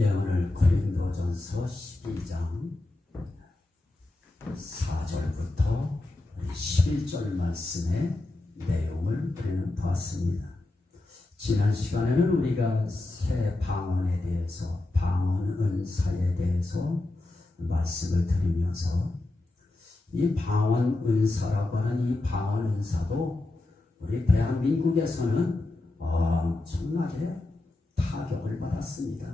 예, 오늘 고린도전서 12장 4절부터 11절 말씀의 내용을 우리는 보았습니다. 지난 시간에는 우리가 새 방언에 대해서, 방언 은사에 대해서 말씀을 드리면서 이 방언 은사라고 하는 이 방언 은사도 우리 대한민국에서는 엄청나게 타격을 받았습니다.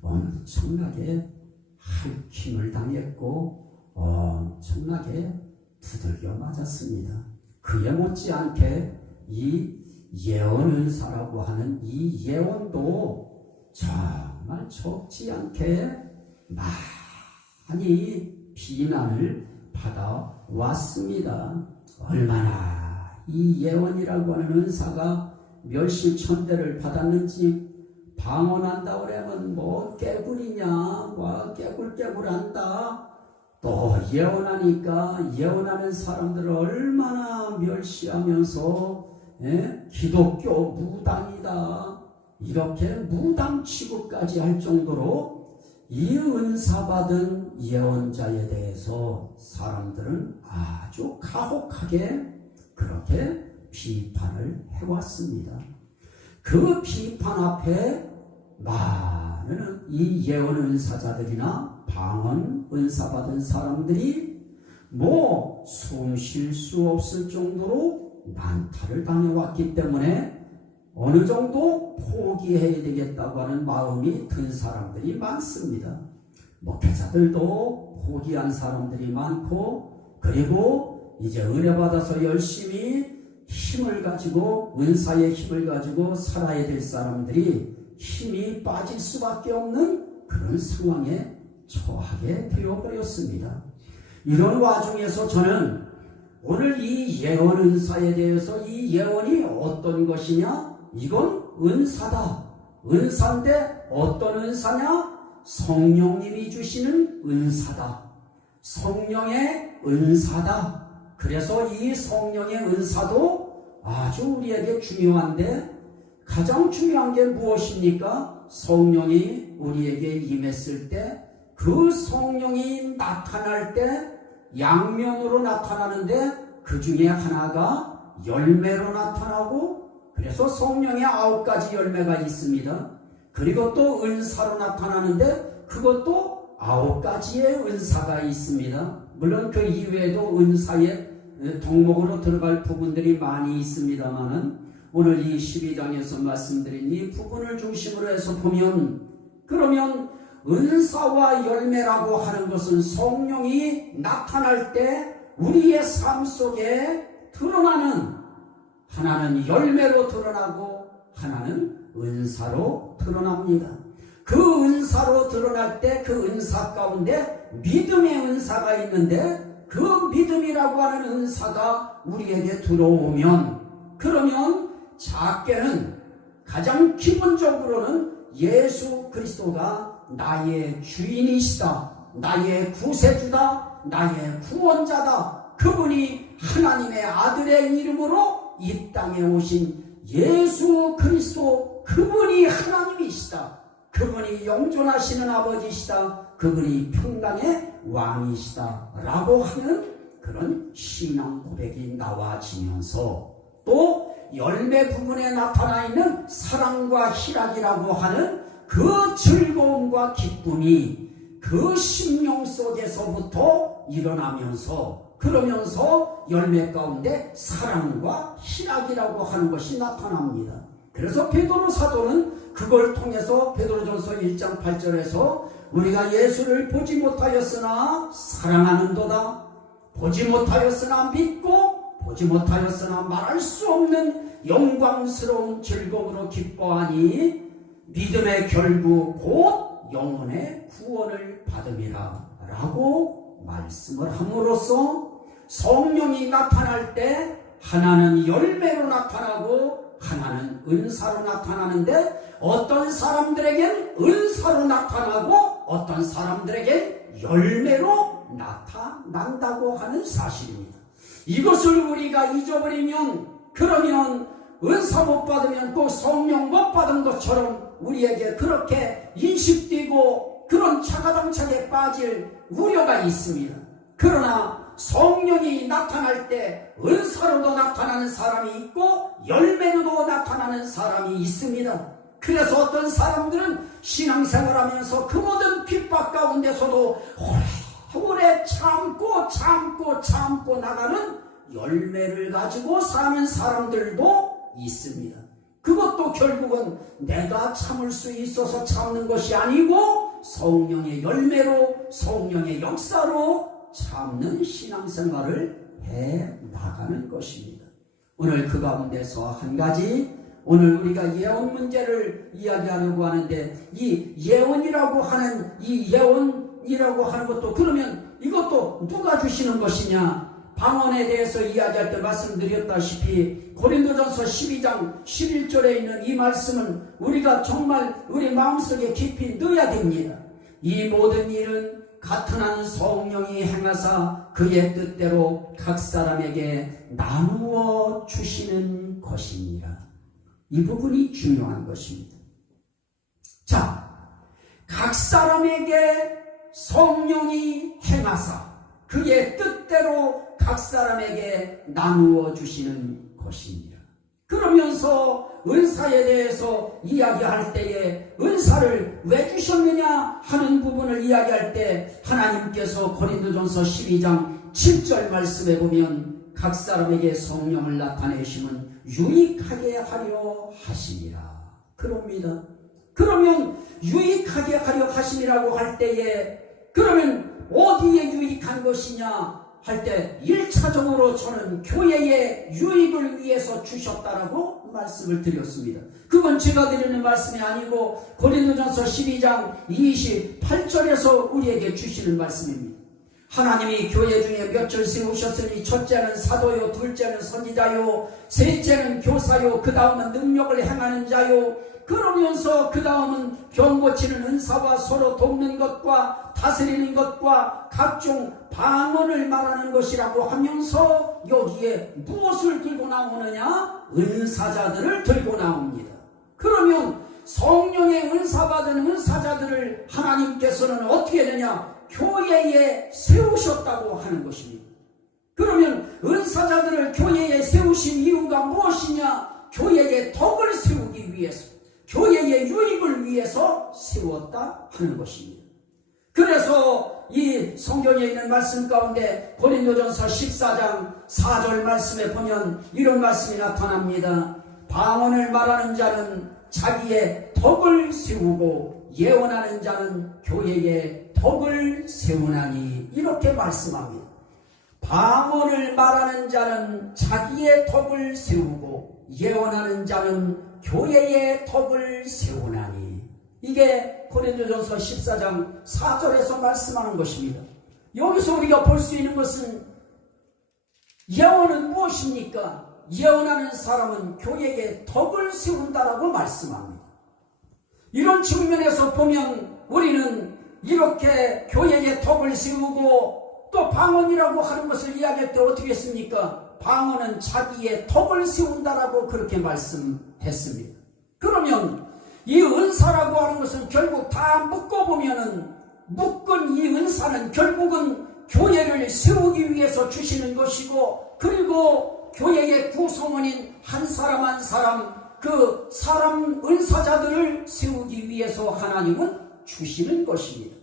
엄청나게 할킹을 당했고 엄청나게 두들겨 맞았습니다. 그에 못지않게 이 예언 은사라고 하는 이 예언도 정말 적지 않게 많이 비난을 받아왔습니다. 얼마나 이 예언이라고 하는 은사가 멸실천대를 받았는지, 방언한다 그러면 뭐 깨구리냐, 뭐 깨굴깨굴한다. 또 예언하니까 예언하는 사람들을 얼마나 멸시하면서 기독교 무당이다, 이렇게 무당 취급까지 할 정도로 이 은사받은 예언자에 대해서 사람들은 아주 가혹하게 그렇게 비판을 해왔습니다. 그 비판 앞에 많은 이 예언 은사자들이나 방언 은사 받은 사람들이 숨 쉴 수 없을 정도로 난타를 당해왔기 때문에 어느 정도 포기해야 되겠다고 하는 마음이 든 사람들이 많습니다. 목회자들도 포기한 사람들이 많고, 그리고 이제 은혜 받아서 열심히 힘을 가지고, 은사의 힘을 가지고 살아야 될 사람들이 힘이 빠질 수밖에 없는 그런 상황에 처하게 되어버렸습니다. 이런 와중에서 저는 오늘 이 예언 은사에 대해서, 이 예언이 어떤 것이냐? 이건 은사다. 은사인데 어떤 은사냐? 성령님이 주시는 은사다. 성령의 은사다. 그래서 이 성령의 은사도 아주 우리에게 중요한데, 가장 중요한 게 무엇입니까? 성령이 우리에게 임했을 때, 그 성령이 나타날 때 양면으로 나타나는데, 그 중에 하나가 열매로 나타나고, 그래서 성령의 9가지 열매가 있습니다. 그리고 또 은사로 나타나는데 그것도 9가지의 은사가 있습니다. 물론 그 이외에도 은사의 덕목으로 들어갈 부분들이 많이 있습니다만은, 오늘 이 12장에서 말씀드린 이 부분을 중심으로 해서 보면, 그러면 은사와 열매라고 하는 것은 성령이 나타날 때 우리의 삶 속에 드러나는, 하나는 열매로 드러나고 하나는 은사로 드러납니다. 그 은사로 드러날 때 그 은사 가운데 믿음의 은사가 있는데, 그 믿음이라고 하는 은사가 우리에게 들어오면, 그러면 작게는 가장 기본적으로는 예수 그리스도가 나의 주인이시다, 나의 구세주다, 나의 구원자다, 그분이 하나님의 아들의 이름으로 이 땅에 오신 예수 그리스도, 그분이 하나님이시다, 그분이 영존하시는 아버지시다, 그분이 평강의 왕이시다 라고 하는 그런 신앙 고백이 나와지면서, 또 열매 부분에 나타나 있는 사랑과 희락이라고 하는 그 즐거움과 기쁨이 그 심령 속에서부터 일어나면서, 그러면서 열매 가운데 사랑과 희락이라고 하는 것이 나타납니다. 그래서 베드로 사도는 그걸 통해서 베드로전서 1장 8절에서 우리가 예수를 보지 못하였으나 사랑하는도다, 보지 못하였으나 믿고, 보지 못하였으나 말할 수 없는 영광스러운 즐거움으로 기뻐하니 믿음의 결국 곧 영혼의 구원을 받음이라 라고 말씀을 함으로써, 성령이 나타날 때 하나는 열매로 나타나고 하나는 은사로 나타나는데, 어떤 사람들에겐 은사로 나타나고 어떤 사람들에겐 열매로 나타난다고 하는 사실입니다. 이것을 우리가 잊어버리면, 그러면 은사 못 받으면 또 성령 못 받은 것처럼 우리에게 그렇게 인식되고 그런 차가당착에 빠질 우려가 있습니다. 그러나 성령이 나타날 때 은사로도 나타나는 사람이 있고 열매로도 나타나는 사람이 있습니다. 그래서 어떤 사람들은 신앙생활하면서 그 모든 핍박 가운데서도 오래 참고 나가는 열매를 가지고 사는 사람들도 있습니다. 그것도 결국은 내가 참을 수 있어서 참는 것이 아니고 성령의 열매로, 성령의 역사로 참는 신앙생활을 해 나가는 것입니다. 오늘 그 가운데서 한 가지, 오늘 우리가 예언 문제를 이야기하려고 하는데, 이 예언이라고 하는 것도, 그러면 이것도 누가 주시는 것이냐? 방언에 대해서 이야기할 때 말씀드렸다시피 고린도전서 12장 11절에 있는 이 말씀은 우리가 정말 우리 마음속에 깊이 넣어야 됩니다. 이 모든 일은 같은 한 성령이 행하사 그의 뜻대로 각 사람에게 나누어 주시는 것입니다. 이 부분이 중요한 것입니다. 자, 각 사람에게 성령이 행하사 그의 뜻대로 각 사람에게 나누어 주시는 것입니다. 그러면서 은사에 대해서 이야기할 때에 은사를 왜 주셨느냐 하는 부분을 이야기할 때 하나님께서 고린도전서 12장 7절 말씀에 보면 각 사람에게 성령을 나타내심은 유익하게 하려 하심이라 그럽니다. 그러면 유익하게 하려 하심이라고 할 때에 그러면 어디에 유익한 것이냐 할 때 1차적으로 저는 교회의 유익을 위해서 주셨다라고 말씀을 드렸습니다. 그건 제가 드리는 말씀이 아니고 고린도전서 12장 28절에서 우리에게 주시는 말씀입니다. 하나님이 교회 중에 몇을 세우셨으니 첫째는 사도요, 둘째는 선지자요, 셋째는 교사요, 그 다음은 능력을 행하는 자요, 그러면서 그 다음은 병 고치는 은사와 서로 돕는 것과 다스리는 것과 각종 방언을 말하는 것이라고 하면서 여기에 무엇을 들고 나오느냐? 은사자들을 들고 나옵니다. 그러면 성령의 은사 받은 은사자들을 하나님께서는 어떻게 되냐? 교회에 세우셨다고 하는 것입니다. 그러면 은사자들을 교회에 세우신 이유가 무엇이냐? 교회의 덕을 세우기 위해서, 교회의 유익을 위해서 세웠다 하는 것입니다. 그래서 이 성경에 있는 말씀 가운데 고린도전서 14장 4절 말씀에 보면 이런 말씀이 나타납니다. 방언을 말하는 자는 자기의 덕을 세우고 예언하는 자는 교회의 덕을 세우나니 이렇게 말씀합니다. 방언을 말하는 자는 자기의 덕을 세우고 예언하는 자는 교회의 덕을 세우나니 이게 고린도전서 14장 4절에서 말씀하는 것입니다. 여기서 우리가 볼 수 있는 것은 예언은 무엇입니까? 예언하는 사람은 교회의 덕을 세운다라고 말씀합니다. 이런 측면에서 보면 우리는 이렇게 교회의 덕을 세우고 또 방언이라고 하는 것을 이야기할 때 어떻게 했습니까? 방언은 자기의 덕을 세운다라고 그렇게 말씀했습니다. 그러면 이 은사라고 하는 것은 결국 다 묶어보면은 묶은 이 은사는 결국은 교회를 세우기 위해서 주시는 것이고 그리고 교회의 구성원인 한 사람 한 사람 그 사람 은사자들을 세우기 위해서 하나님은 주시는 것입니다.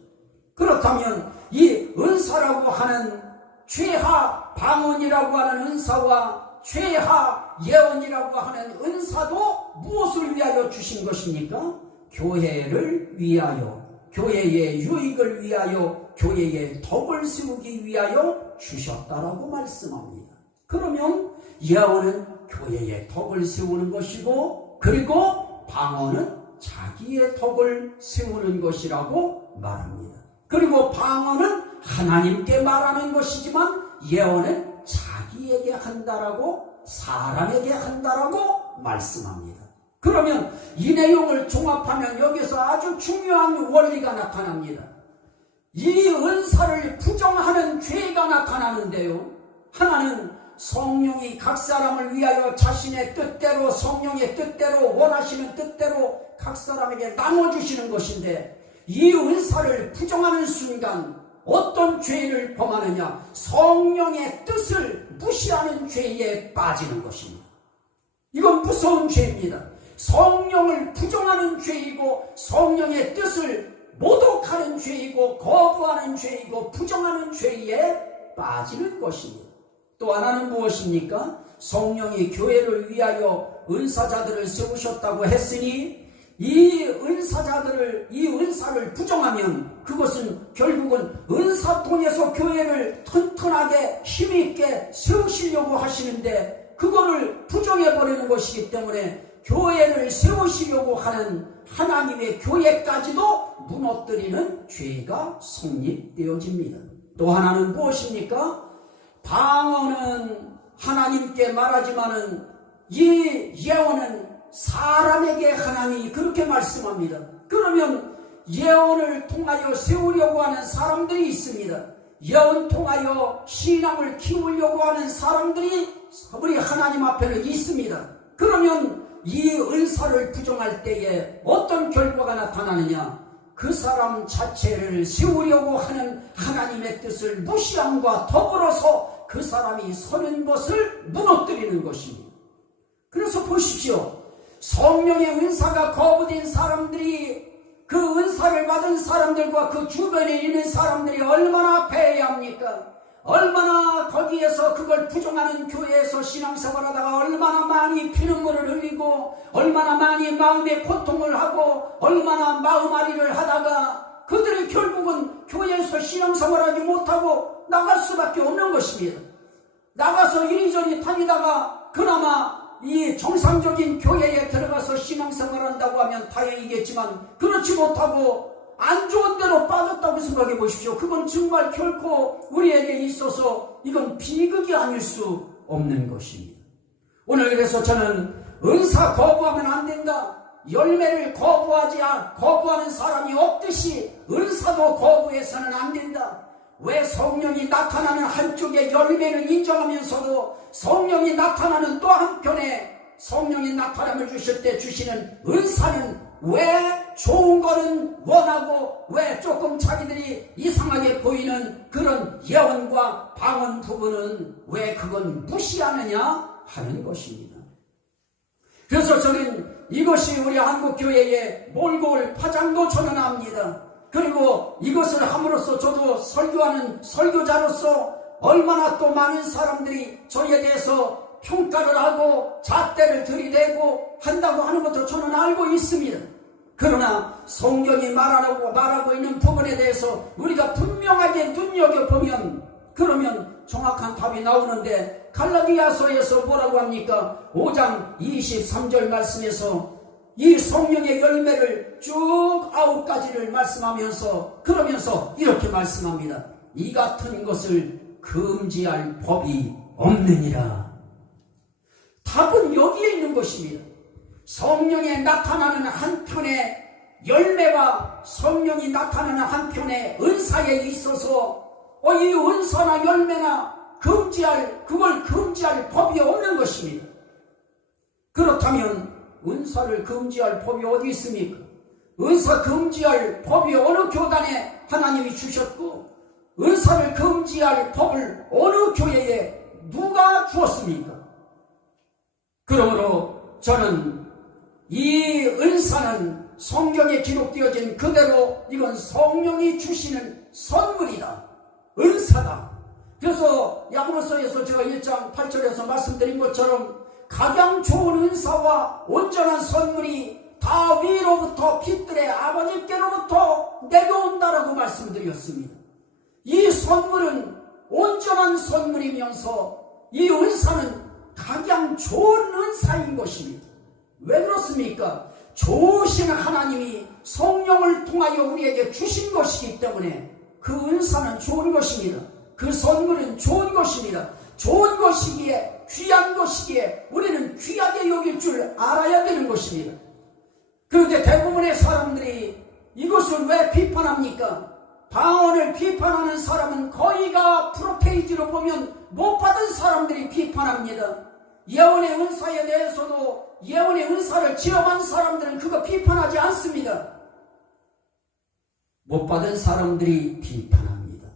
그렇다면 이 은사라고 하는 최하 방언이라고 하는 은사와 최하 예언이라고 하는 은사도 무엇을 위하여 주신 것입니까? 교회를 위하여, 교회의 유익을 위하여, 교회의 덕을 세우기 위하여 주셨다라고 말씀합니다. 그러면 예언은 교회의 덕을 세우는 것이고 그리고 방언은 자기의 덕을 세우는 것이라고 말합니다. 그리고 방언은 하나님께 말하는 것이지만 예언은 자기에게 한다라고 사람에게 한다라고 말씀합니다. 그러면 이 내용을 종합하면 여기서 아주 중요한 원리가 나타납니다. 이 은사를 부정하는 죄가 나타나는데요. 하나는 성령이 각 사람을 위하여 자신의 뜻대로, 성령의 뜻대로, 원하시는 뜻대로 각 사람에게 나눠주시는 것인데, 이 은사를 부정하는 순간 어떤 죄를 범하느냐? 성령의 뜻을 무시하는 죄에 빠지는 것입니다. 이건 무서운 죄입니다. 성령을 부정하는 죄이고, 성령의 뜻을 모독하는 죄이고, 거부하는 죄이고, 부정하는 죄에 빠지는 것입니다. 또 하나는 무엇입니까? 성령이 교회를 위하여 은사자들을 세우셨다고 했으니, 이 은사를 부정하면 그것은 결국은 은사 통해서 교회를 튼튼하게 힘있게 세우시려고 하시는데, 그거를 부정해버리는 것이기 때문에 교회를 세우시려고 하는 하나님의 교회까지도 무너뜨리는 죄가 성립되어집니다. 또 하나는 무엇입니까? 방언은 하나님께 말하지만은 이 예언은 사람에게 하나님이 그렇게 말씀합니다. 그러면 예언을 통하여 세우려고 하는 사람들이 있습니다. 예언 통하여 신앙을 키우려고 하는 사람들이 우리 하나님 앞에는 있습니다. 그러면 이 은사를 부정할 때에 어떤 결과가 나타나느냐? 그 사람 자체를 세우려고 하는 하나님의 뜻을 무시함과 더불어서 그 사람이 서는 것을 무너뜨리는 것입니다. 그래서 보십시오. 성령의 은사가 거부된 사람들이, 그 은사를 받은 사람들과 그 주변에 있는 사람들이 얼마나 패해합니까? 얼마나 거기에서 그걸 부정하는 교회에서 신앙생활하다가 얼마나 많이 피눈물을 흘리고, 얼마나 많이 마음의 고통을 하고, 얼마나 마음앓이를 하다가 그들이 결국은 교회에서 신앙생활하지 못하고 나갈 수밖에 없는 것입니다. 나가서 이리저리 다니다가 그나마 이 정상적인 교회에 들어가서 신앙생활한다고 하면 다행이겠지만, 그렇지 못하고 안 좋은 데로 빠졌다고 생각해 보십시오. 그건 정말 결코 우리에게 있어서 이건 비극이 아닐 수 없는 것입니다. 오늘 그래서 저는 은사 거부하면 안 된다. 열매를 거부하는 사람이 없듯이 은사도 거부해서는 안 된다. 왜 성령이 나타나는 한쪽의 열매를 인정하면서도 성령이 나타나는 또 한편에 성령이 나타남을 주실 때 주시는 은사는 왜 좋은 거는 원하고 왜 조금 자기들이 이상하게 보이는 그런 예언과 방언 부분은 왜 그건 무시하느냐 하는 것입니다. 그래서 저는 이것이 우리 한국교회에 몰고 올 파장도 저는 압니다. 그리고 이것을 함으로써 저도 설교하는 설교자로서 얼마나 또 많은 사람들이 저에 대해서 평가를 하고 잣대를 들이대고 한다고 하는 것도 저는 알고 있습니다. 그러나 성경이 말하고 있는 부분에 대해서 우리가 분명하게 눈여겨보면 그러면 정확한 답이 나오는데, 갈라디아서에서 뭐라고 합니까? 5장 23절 말씀에서 이 성령의 열매를 쭉 9가지를 말씀하면서 그러면서 이렇게 말씀합니다. 이 같은 것을 금지할 법이 없느니라. 답은 여기에 있는 것입니다. 성령에 나타나는 한편의 열매와 성령이 나타나는 한편의 은사에 있어서 이 은사나 열매나 그걸 금지할 법이 없는 것입니다. 그렇다면 은사를 금지할 법이 어디 있습니까? 은사 금지할 법이 어느 교단에 하나님이 주셨고, 은사를 금지할 법을 어느 교회에 누가 주었습니까? 그러므로 저는 이 은사는 성경에 기록되어진 그대로 이건 성령이 주시는 선물이다. 은사다. 그래서 야고보서에서 제가 1장 8절에서 말씀드린 것처럼 가장 좋은 은사와 온전한 선물이 다위로부터 빛들의 아버지께로부터 내려온다라고 말씀드렸습니다. 이 선물은 온전한 선물이면서 이 은사는 가장 좋은 은사인 것입니다. 왜 그렇습니까? 좋으신 하나님이 성령을 통하여 우리에게 주신 것이기 때문에 그 은사는 좋은 것입니다. 그 선물은 좋은 것입니다. 좋은 것이기에, 귀한 것이기에 우리는 귀하게 여길 줄 알아야 되는 것입니다. 그런데 대부분의 사람들이 이것을 왜 비판합니까? 방언을 비판하는 사람은 거의가 프로페이지로 보면 못 받은 사람들이 비판합니다. 예언의 은사에 대해서도 예언의 은사를 체험한 사람들은 그거 비판하지 않습니다. 못 받은 사람들이 비판합니다.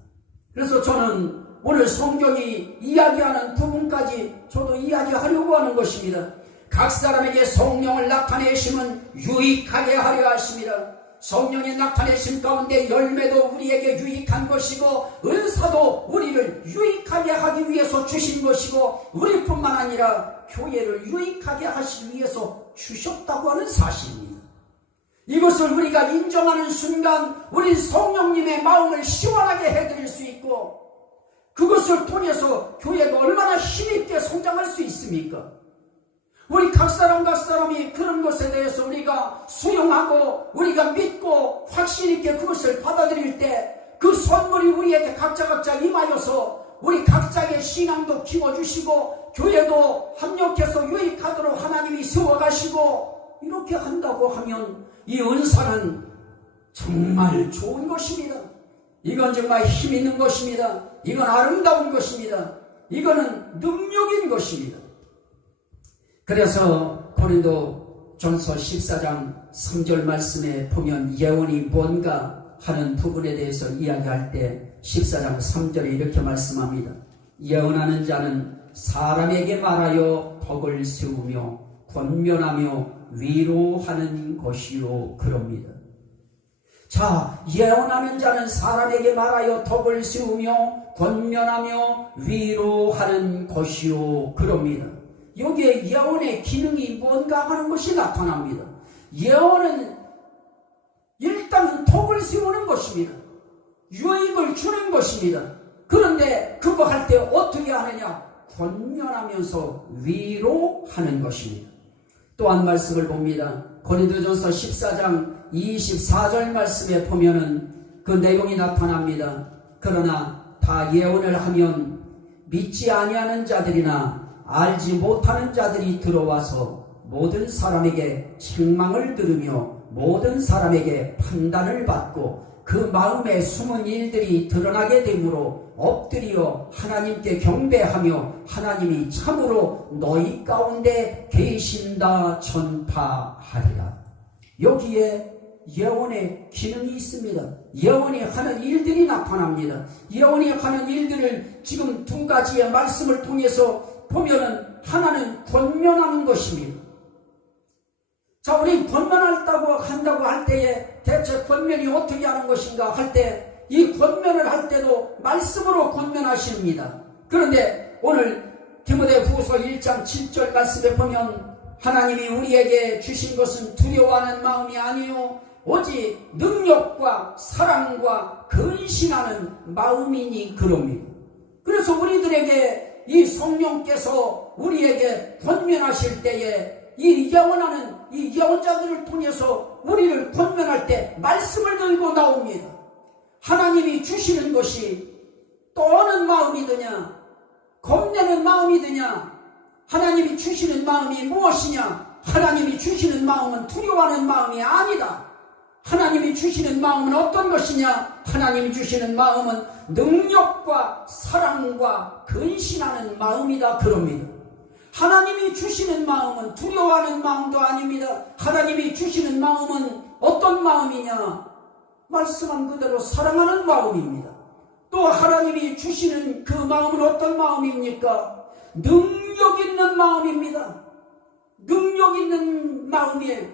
그래서 저는 오늘 성경이 이야기하는 부분까지 저도 이야기하려고 하는 것입니다. 각 사람에게 성령을 나타내심은 유익하게 하려 하심이라. 성령의 나타내심 가운데 열매도 우리에게 유익한 것이고 은사도 우리를 유익하게 하기 위해서 주신 것이고 우리뿐만 아니라 교회를 유익하게 하시기 위해서 주셨다고 하는 사실입니다. 이것을 우리가 인정하는 순간 우리 성령님의 마음을 시원하게 해드릴 수 있고 그것을 통해서 교회가 얼마나 힘있게 성장할 수 있습니까? 우리 각 사람이 그런 것에 대해서 우리가 수용하고 우리가 믿고 확신 있게 그것을 받아들일 때 그 선물이 우리에게 각자 임하여서 우리 각자의 신앙도 키워주시고 교회도 합력해서 유익하도록 하나님이 세워가시고 이렇게 한다고 하면 이 은사는 정말 좋은 것입니다. 이건 정말 힘 있는 것입니다. 이건 아름다운 것입니다. 이거는 능력인 것입니다. 그래서 고린도전서 14장 3절 말씀에 보면 예언이 뭔가 하는 부분에 대해서 이야기할 때 14장 3절에 이렇게 말씀합니다. 예언하는 자는 사람에게 말하여 덕을 세우며 권면하며 위로하는 것이요 그럽니다. 자, 예언하는 자는 사람에게 말하여 덕을 세우며 권면하며 위로하는 것이요 그럽니다. 여기에 예언의 기능이 뭔가 하는 것이 나타납니다. 예언은 일단은 덕을 세우는 것입니다. 유익을 주는 것입니다. 그런데 그거 할 때 어떻게 하느냐? 권면하면서 위로하는 것입니다. 또 한 말씀을 봅니다. 고린도전서 14장 24절 말씀에 보면은 그 내용이 나타납니다. 그러나 다 예언을 하면 믿지 아니하는 자들이나 알지 못하는 자들이 들어와서 모든 사람에게 책망을 들으며 모든 사람에게 판단을 받고 그 마음에 숨은 일들이 드러나게 되므로 엎드려 하나님께 경배하며 하나님이 참으로 너희 가운데 계신다 전파하리라. 여기에 예언의 기능이 있습니다. 예언이 하는 일들이 나타납니다. 예언이 하는 일들을 지금 두 가지의 말씀을 통해서 보면은 하나는 권면하는 것입니다. 자, 우리 권면한다고 할 때에 대체 권면이 어떻게 하는 것인가 할 때 이 권면을 할 때도 말씀으로 권면하십니다. 그런데 오늘 디모데후서 1장 7절 말씀에 보면 하나님이 우리에게 주신 것은 두려워하는 마음이 아니요 오직 능력과 사랑과 근신하는 마음이니 그럽니다. 그래서 우리들에게 이 성령께서 우리에게 권면하실 때에 이 예언하는 이 예언자들을 통해서 우리를 권면할 때 말씀을 들고 나옵니다. 하나님이 주시는 것이 떠는 마음이더냐 겁내는 마음이더냐 하나님이 주시는 마음이 무엇이냐? 하나님이 주시는 마음은 두려워하는 마음이 아니다. 하나님이 주시는 마음은 어떤 것이냐? 하나님이 주시는 마음은 능력과 사랑과 근신하는 마음이다 그럽니다. 하나님이 주시는 마음은 두려워하는 마음도 아닙니다. 하나님이 주시는 마음은 어떤 마음이냐? 말씀한 그대로 사랑하는 마음입니다. 또 하나님이 주시는 그 마음은 어떤 마음입니까? 능력 있는 마음입니다. 능력 있는 마음이에요.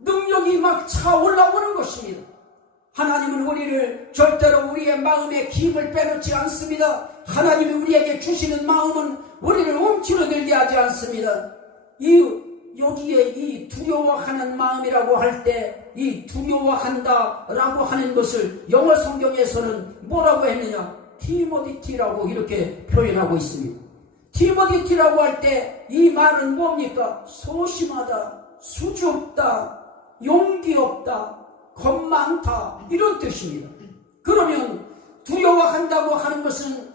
능력이 막 차올라오는 것입니다. 하나님은 우리를 절대로 우리의 마음에 힘을 빼놓지 않습니다. 하나님이 우리에게 주시는 마음은 우리를 움츠러들게 하지 않습니다. 여기에 이 두려워하는 마음이라고 할 때 이 두려워한다라고 하는 것을 영어 성경에서는 뭐라고 했느냐? 티모디티라고 이렇게 표현하고 있습니다. 티모디티라고 할 때 이 말은 뭡니까? 소심하다, 수줍다, 용기 없다, 겁 많다 이런 뜻입니다. 그러면 두려워한다고 하는 것은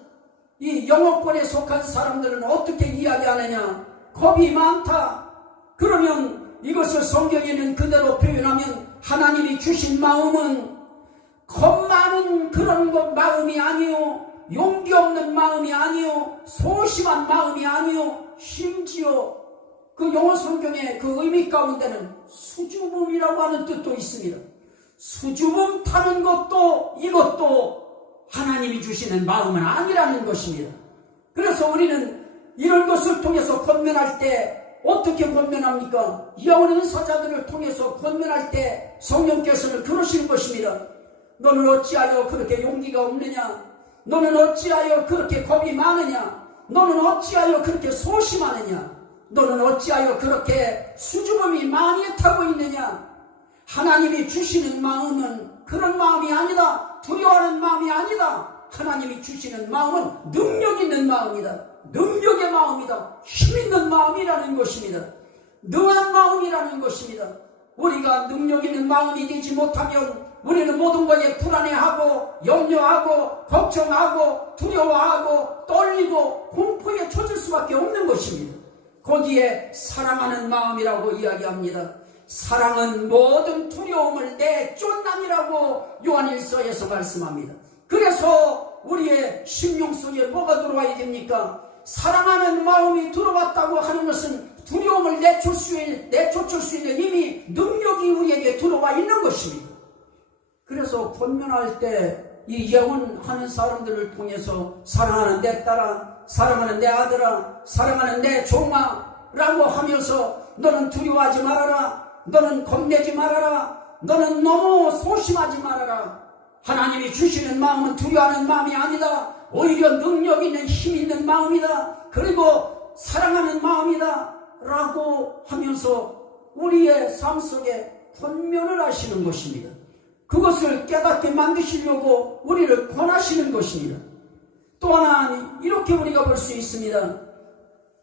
이 영어권에 속한 사람들은 어떻게 이야기하느냐? 겁이 많다. 그러면 이것을 성경에는 그대로 표현하면 하나님이 주신 마음은 겁 많은 그런 마음이 아니요, 용기 없는 마음이 아니요, 소심한 마음이 아니요, 심지어 그 영어 성경의 그 의미 가운데는 수줍음이라고 하는 뜻도 있습니다. 수줍음 타는 것도 이것도 하나님이 주시는 마음은 아니라는 것입니다. 그래서 우리는 이런 것을 통해서 권면할 때 어떻게 권면합니까? 영원 은사자들을 통해서 권면할 때 성령께서는 그러시는 것입니다. 너는 어찌하여 그렇게 용기가 없느냐? 너는 어찌하여 그렇게 겁이 많으냐? 너는 어찌하여 그렇게 소심하느냐? 너는 어찌하여 그렇게 수줍음이 많이 타고 있느냐? 하나님이 주시는 마음은 그런 마음이 아니다. 두려워하는 마음이 아니다. 하나님이 주시는 마음은 능력 있는 마음이다. 능력의 마음이다. 힘 있는 마음이라는 것입니다. 능한 마음이라는 것입니다. 우리가 능력 있는 마음이 되지 못하면 우리는 모든 것에 불안해하고 염려하고 걱정하고 두려워하고 떨리고 공포에 처질 수밖에 없는 것입니다. 거기에 사랑하는 마음이라고 이야기합니다. 사랑은 모든 두려움을 내쫓남이라고 요한일서에서 말씀합니다. 그래서 우리의 심령 속에 뭐가 들어와야 됩니까? 사랑하는 마음이 들어왔다고 하는 것은 두려움을 내쫓을 수 있는 이미 능력이 우리에게 들어와 있는 것입니다. 그래서 권면할 때 이 예언하는 사람들을 통해서 사랑하는 내 딸아, 사랑하는 내 아들아, 사랑하는 내 종아 라고 하면서 너는 두려워하지 말아라, 너는 겁내지 말아라, 너는 너무 소심하지 말아라. 하나님이 주시는 마음은 두려워하는 마음이 아니다. 오히려 능력 있는 힘 있는 마음이다. 그리고 사랑하는 마음이다 라고 하면서 우리의 삶 속에 권면을 하시는 것입니다. 그것을 깨닫게 만드시려고 우리를 권하시는 것입니다. 또 하나 이렇게 우리가 볼 수 있습니다.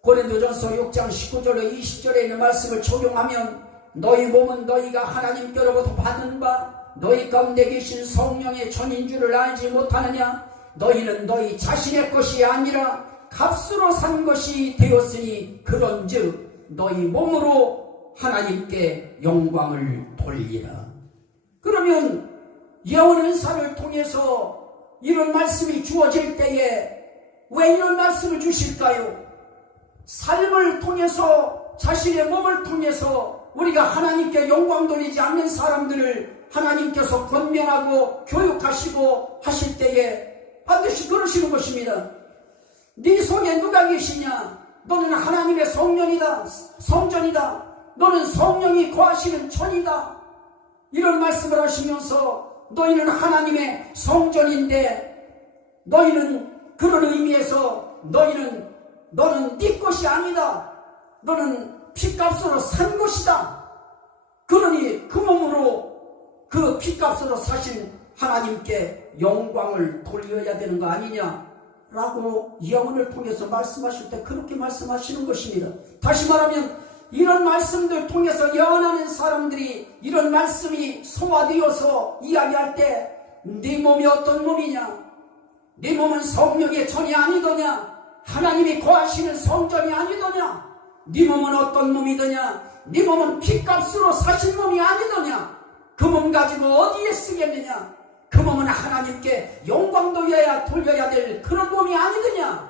고린도전서 6장 19절로 20절에 있는 말씀을 적용하면 너희 몸은 너희가 하나님께로부터 받은 바 너희 가운데 계신 성령의 전인 줄을 알지 못하느냐? 너희는 너희 자신의 것이 아니라 값으로 산 것이 되었으니 그런즉 너희 몸으로 하나님께 영광을 돌리라. 그러면 예언 은사를 통해서 이런 말씀이 주어질 때에 왜 이런 말씀을 주실까요? 삶을 통해서 자신의 몸을 통해서 우리가 하나님께 영광 돌리지 않는 사람들을 하나님께서 권면하고 교육하시고 하실 때에 반드시 그러시는 것입니다. 네 속에 누가 계시냐? 너는 하나님의 성전이다. 너는 성령이 거하시는 전이다. 이런 말씀을 하시면서 너희는 하나님의 성전인데 너희는 그런 의미에서 너는 네 것이 아니다. 너는 피값으로 산 것이다. 그러니 그 몸으로 그 피값으로 사신 하나님께 영광을 돌려야 되는 거 아니냐라고 예언을 통해서 말씀하실 때 그렇게 말씀하시는 것입니다. 다시 말하면 이런 말씀들 통해서 예언하는 사람들이 이런 말씀이 소화되어서 이야기할 때 네 몸이 어떤 몸이냐? 네 몸은 성령의 전이 아니더냐? 하나님이 거하시는 성전이 아니더냐? 네 몸은 어떤 몸이더냐? 네 몸은 피값으로 사신 몸이 아니더냐? 그 몸 가지고 어디에 쓰겠느냐? 그 몸은 하나님께 영광 돌려야 될 그런 몸이 아니더냐?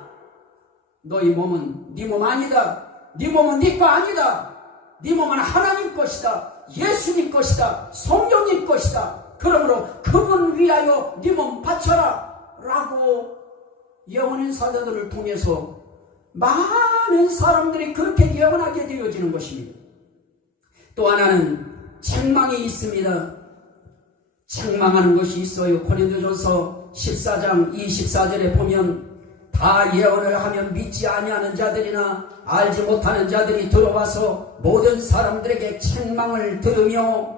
너희 몸은 네 몸 아니다. 네 몸은 네 거 아니다. 네 몸은 하나님 것이다. 예수님 것이다. 성령님 것이다. 그러므로 그분 위하여 네 몸 바쳐라 라고 예언인 사자들을 통해서 많은 사람들이 그렇게 예언하게 되어지는 것입니다. 또 하나는 책망이 있습니다. 책망하는 것이 있어요. 고린도전서 14장 24절에 보면 다 예언을 하면 믿지 아니하는 자들이나 알지 못하는 자들이 들어와서 모든 사람들에게 책망을 들으며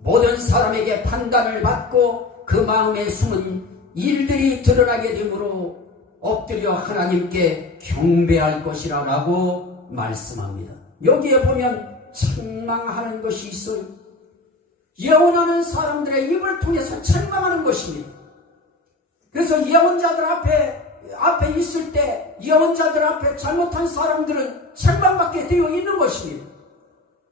모든 사람에게 판단을 받고 그 마음에 숨은 일들이 드러나게 되므로 엎드려 하나님께 경배할 것이라 라고 말씀합니다. 여기에 보면 책망하는 것이 있어요. 예언하는 사람들의 입을 통해서 책망하는 것입니다. 그래서 예언자들 앞에 있을 때 예언자들 앞에 잘못한 사람들은 책망받게 되어 있는 것입니다.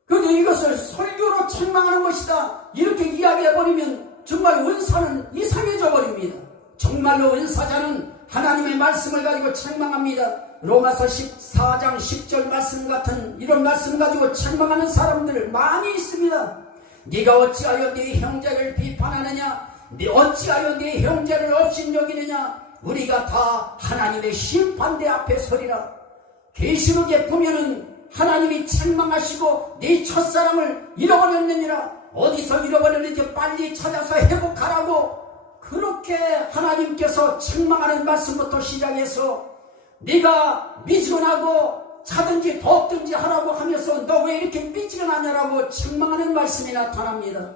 그런데 이것을 설교로 책망하는 것이다 이렇게 이야기해버리면 정말 은사는 이상해져 버립니다. 정말로 은사자는 하나님의 말씀을 가지고 책망합니다. 로마서 14장 10절 말씀 같은 이런 말씀 가지고 책망하는 사람들 많이 있습니다. 네가 어찌하여 네 형제를 비판하느냐, 네 어찌하여 네 형제를 업신여기느냐, 우리가 다 하나님의 심판대 앞에 서리라. 계시록에 보면은 하나님이 책망하시고 네 첫사랑을 잃어버렸느니라, 어디서 잃어버렸는지 빨리 찾아서 회복하라고 그렇게 하나님께서 책망하는 말씀부터 시작해서 네가 미지근하고 차든지 덥든지 하라고 하면서 너 왜 이렇게 미지근하냐라고 책망하는 말씀이 나타납니다.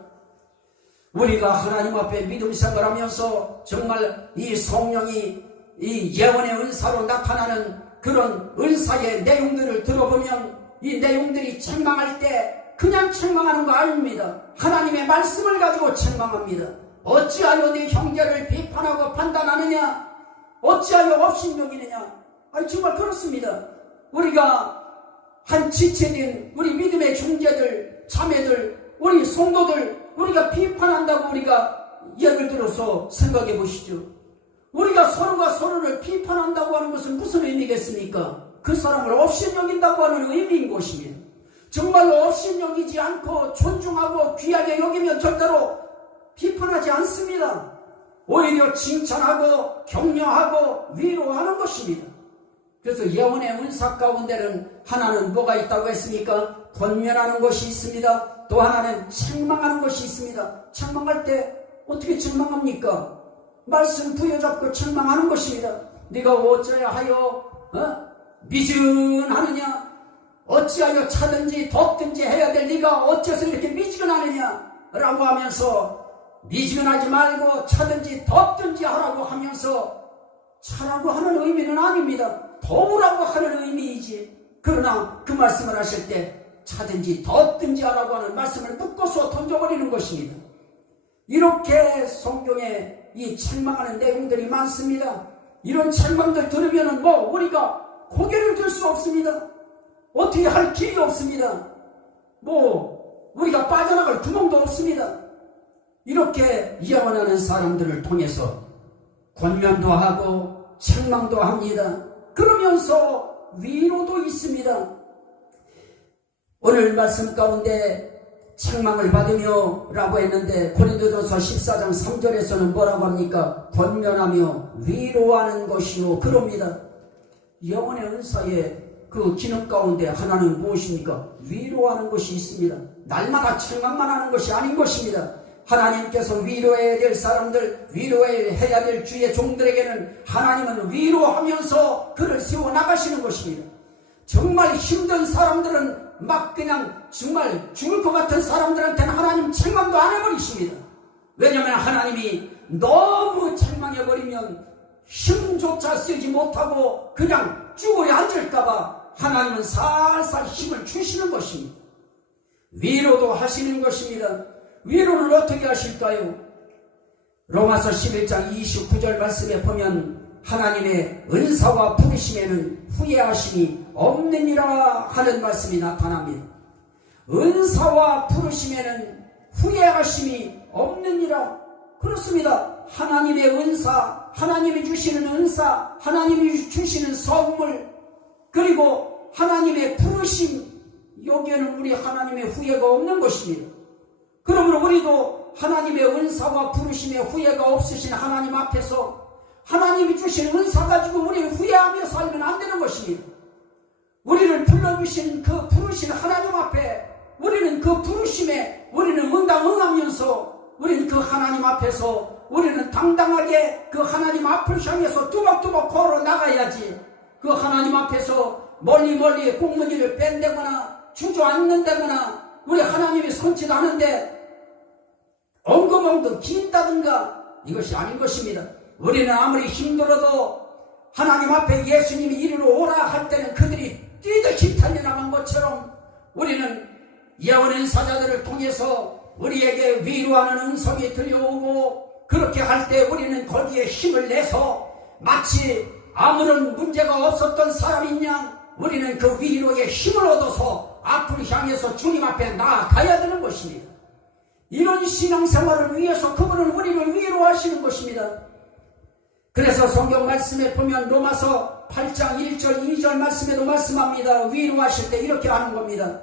우리가 하나님 앞에 믿음 생활하면서 정말 이 성령이 이 예언의 은사로 나타나는 그런 은사의 내용들을 들어보면 이 내용들이 책망할 때 그냥 책망하는 거 아닙니다. 하나님의 말씀을 가지고 책망합니다. 어찌하여 네 형제를 비판하고 판단하느냐, 어찌하여 업신여기느냐. 아니 정말 그렇습니다. 우리가 한 지체된 우리 믿음의 형제들, 자매들, 우리 성도들 우리가 비판한다고 우리가 예를 들어서 생각해 보시죠. 우리가 서로가 서로를 비판한다고 하는 것은 무슨 의미겠습니까? 그 사람을 업신여긴다고 하는 의미인 것입니다. 정말로 업신여기지 않고 존중하고 귀하게 여기면 절대로 비판하지 않습니다. 오히려 칭찬하고 격려하고 위로하는 것입니다. 그래서 예언의 은사 가운데는 하나는 뭐가 있다고 했습니까? 권면하는 것이 있습니다. 또 하나는 책망하는 것이 있습니다. 책망할 때 어떻게 책망합니까? 말씀 부여잡고 책망하는 것입니다. 네가 어찌하여 미지근하느냐, 어찌하여 차든지 덥든지 해야 될 네가 어째서 이렇게 미지근하느냐 라고 하면서 미지근하지 말고 차든지 덥든지 하라고 하면서 차라고 하는 의미는 아닙니다. 더우라고 하는 의미이지. 그러나 그 말씀을 하실 때 차든지 덥든지 하라고 하는 말씀을 묶어서 던져버리는 것입니다. 이렇게 성경에 이 책망하는 내용들이 많습니다. 이런 책망들 들으면은 우리가 고개를 들 수 없습니다. 어떻게 할 길이 없습니다. 우리가 빠져나갈 구멍도 없습니다. 이렇게 예언하는 사람들을 통해서 권면도 하고 책망도 합니다. 그러면서 위로도 있습니다. 오늘 말씀 가운데 책망을 받으며 라고 했는데 고린도전서 14장 3절에서는 뭐라고 합니까? 권면하며 위로하는 것이요 그럽니다. 영혼의 은사의 그 기능 가운데 하나는 무엇입니까? 위로하는 것이 있습니다. 날마다 책망만 하는 것이 아닌 것입니다. 하나님께서 위로해야 될 사람들, 위로해야 될 주의 종들에게는 하나님은 위로하면서 그를 세워나가시는 것입니다. 정말 힘든 사람들은 그냥 정말 죽을 것 같은 사람들한테는 하나님 책망도 안 해버리십니다. 왜냐하면 하나님이 너무 책망해버리면 힘조차 쓰지 못하고 그냥 쭈그려 앉을까봐 하나님은 살살 힘을 주시는 것입니다. 위로도 하시는 것입니다. 위로는 어떻게 하실까요? 로마서 11장 29절 말씀에 보면 하나님의 은사와 부르심에는 후회하심이 없느니라 하는 말씀이 나타납니다. 은사와 부르심에는 후회하심이 없느니라. 그렇습니다. 하나님의 은사, 하나님이 주시는 은사, 하나님이 주시는 선물, 그리고 하나님의 부르심, 여기에는 우리 하나님의 후회가 없는 것입니다. 그러므로 우리도 하나님의 은사와 부르심에 후회가 없으신 하나님 앞에서 하나님이 주신 은사 가지고 우리를 후회하며 살면 안 되는 것입니다. 우리를 불러주신 그 부르신 하나님 앞에 우리는 그 부르심에 우리는 응당응하면서 우리는 그 하나님 앞에서 우리는 당당하게 그 하나님 앞을 향해서 뚜벅뚜벅 걸어 나가야지. 그 하나님 앞에서 멀리 공문지를 뺀다거나 주저앉는다거나 우리 하나님이 손짓 하는데 엉금엉금 긴다든가 이것이 아닌 것입니다. 우리는 아무리 힘들어도 하나님 앞에 예수님이 이리로 오라 할 때는 그들이 뛰듯이 달려나간 것처럼 우리는 예언의 사자들을 통해서 우리에게 위로하는 음성이 들려오고 그렇게 할 때 우리는 거기에 힘을 내서 마치 아무런 문제가 없었던 사람인 양 우리는 그 위로에 힘을 얻어서 앞을 향해서 주님 앞에 나아가야 되는 것입니다. 이런 신앙생활을 위해서 그분은 우리를 위로하시는 것입니다. 그래서 성경 말씀에 보면 로마서 8장 1절 2절 말씀에도 말씀합니다. 위로하실 때 이렇게 하는 겁니다.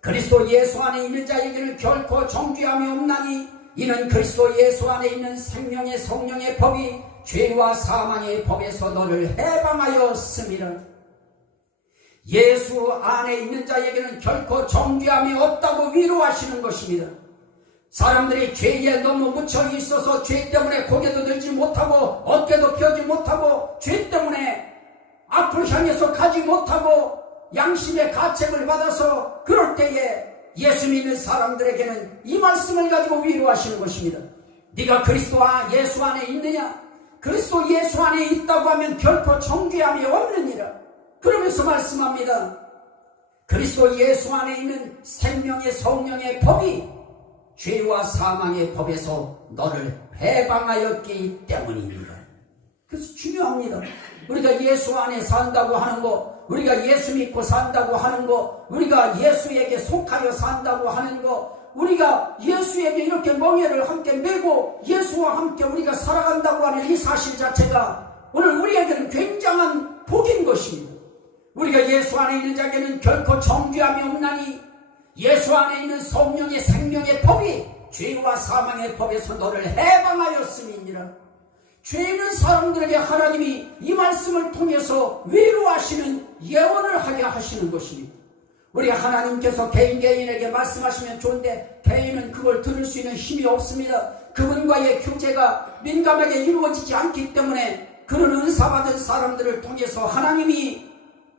그리스도 예수 안에 있는 자에게는 결코 정죄함이 없나니 이는 그리스도 예수 안에 있는 생명의 성령의 법이 죄와 사망의 법에서 너를 해방하였습니다. 예수 안에 있는 자에게는 결코 정죄함이 없다고 위로하시는 것입니다. 사람들이 죄에 너무 묻혀 있어서 죄 때문에 고개도 들지 못하고 어깨도 펴지 못하고 죄 때문에 앞을 향해서 가지 못하고 양심의 가책을 받아서 그럴 때에 예수 믿는 사람들에게는 이 말씀을 가지고 위로하시는 것입니다. 네가 그리스도 예수 안에 있느냐? 그리스도 예수 안에 있다고 하면 결코 정죄함이 없느니라. 그러면서 말씀합니다. 그리스도 예수 안에 있는 생명의 성령의 법이 죄와 사망의 법에서 너를 해방하였기 때문입니다. 그래서 중요합니다. 우리가 예수 안에 산다고 하는 거, 우리가 예수 믿고 산다고 하는 거, 우리가 예수에게 속하여 산다고 하는 거, 우리가 예수에게 이렇게 멍에를 함께 메고 예수와 함께 우리가 살아간다고 하는 이 사실 자체가 오늘 우리에게는 굉장한 복인 것입니다. 우리가 예수 안에 있는 자에게는 결코 정죄함이 없나니 예수 안에 있는 성령의 생명의 법이 죄와 사망의 법에서 너를 해방하였음이니라. 죄 있는 사람들에게 하나님이 이 말씀을 통해서 위로하시는 예언을 하게 하시는 것입니다. 우리 하나님께서 개인에게 말씀하시면 좋은데 개인은 그걸 들을 수 있는 힘이 없습니다. 그분과의 교제가 민감하게 이루어지지 않기 때문에 그런 은사받은 사람들을 통해서 하나님이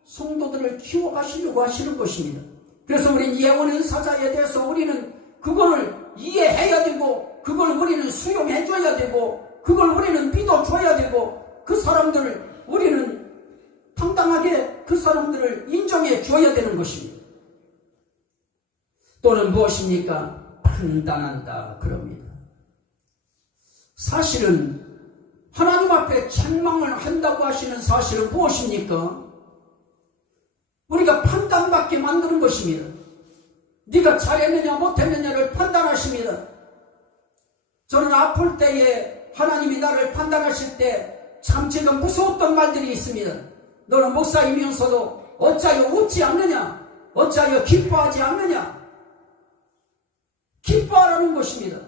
성도들을 키워가시려고 하시는 것입니다. 그래서 우리는 예언 은사자에 대해서 우리는 그거를 이해해야 되고 그걸 우리는 수용해줘야 되고 그걸 우리는 믿어줘야 되고 그 사람들을 우리는 당당하게 그 사람들을 인정해줘야 되는 것입니다. 또는 무엇입니까? 판단한다 그럽니다. 사실은 하나님 앞에 책망을 한다고 하시는 사실은 무엇입니까? 우리가 판단받게 만드는 것입니다. 네가 잘했느냐 못했느냐를 판단하십니다. 저는 아플 때에 하나님이 나를 판단하실 때 참 제가 무서웠던 말들이 있습니다. 너는 목사이면서도 어찌하여 웃지 않느냐? 어찌하여 기뻐하지 않느냐? 기뻐하라는 것입니다.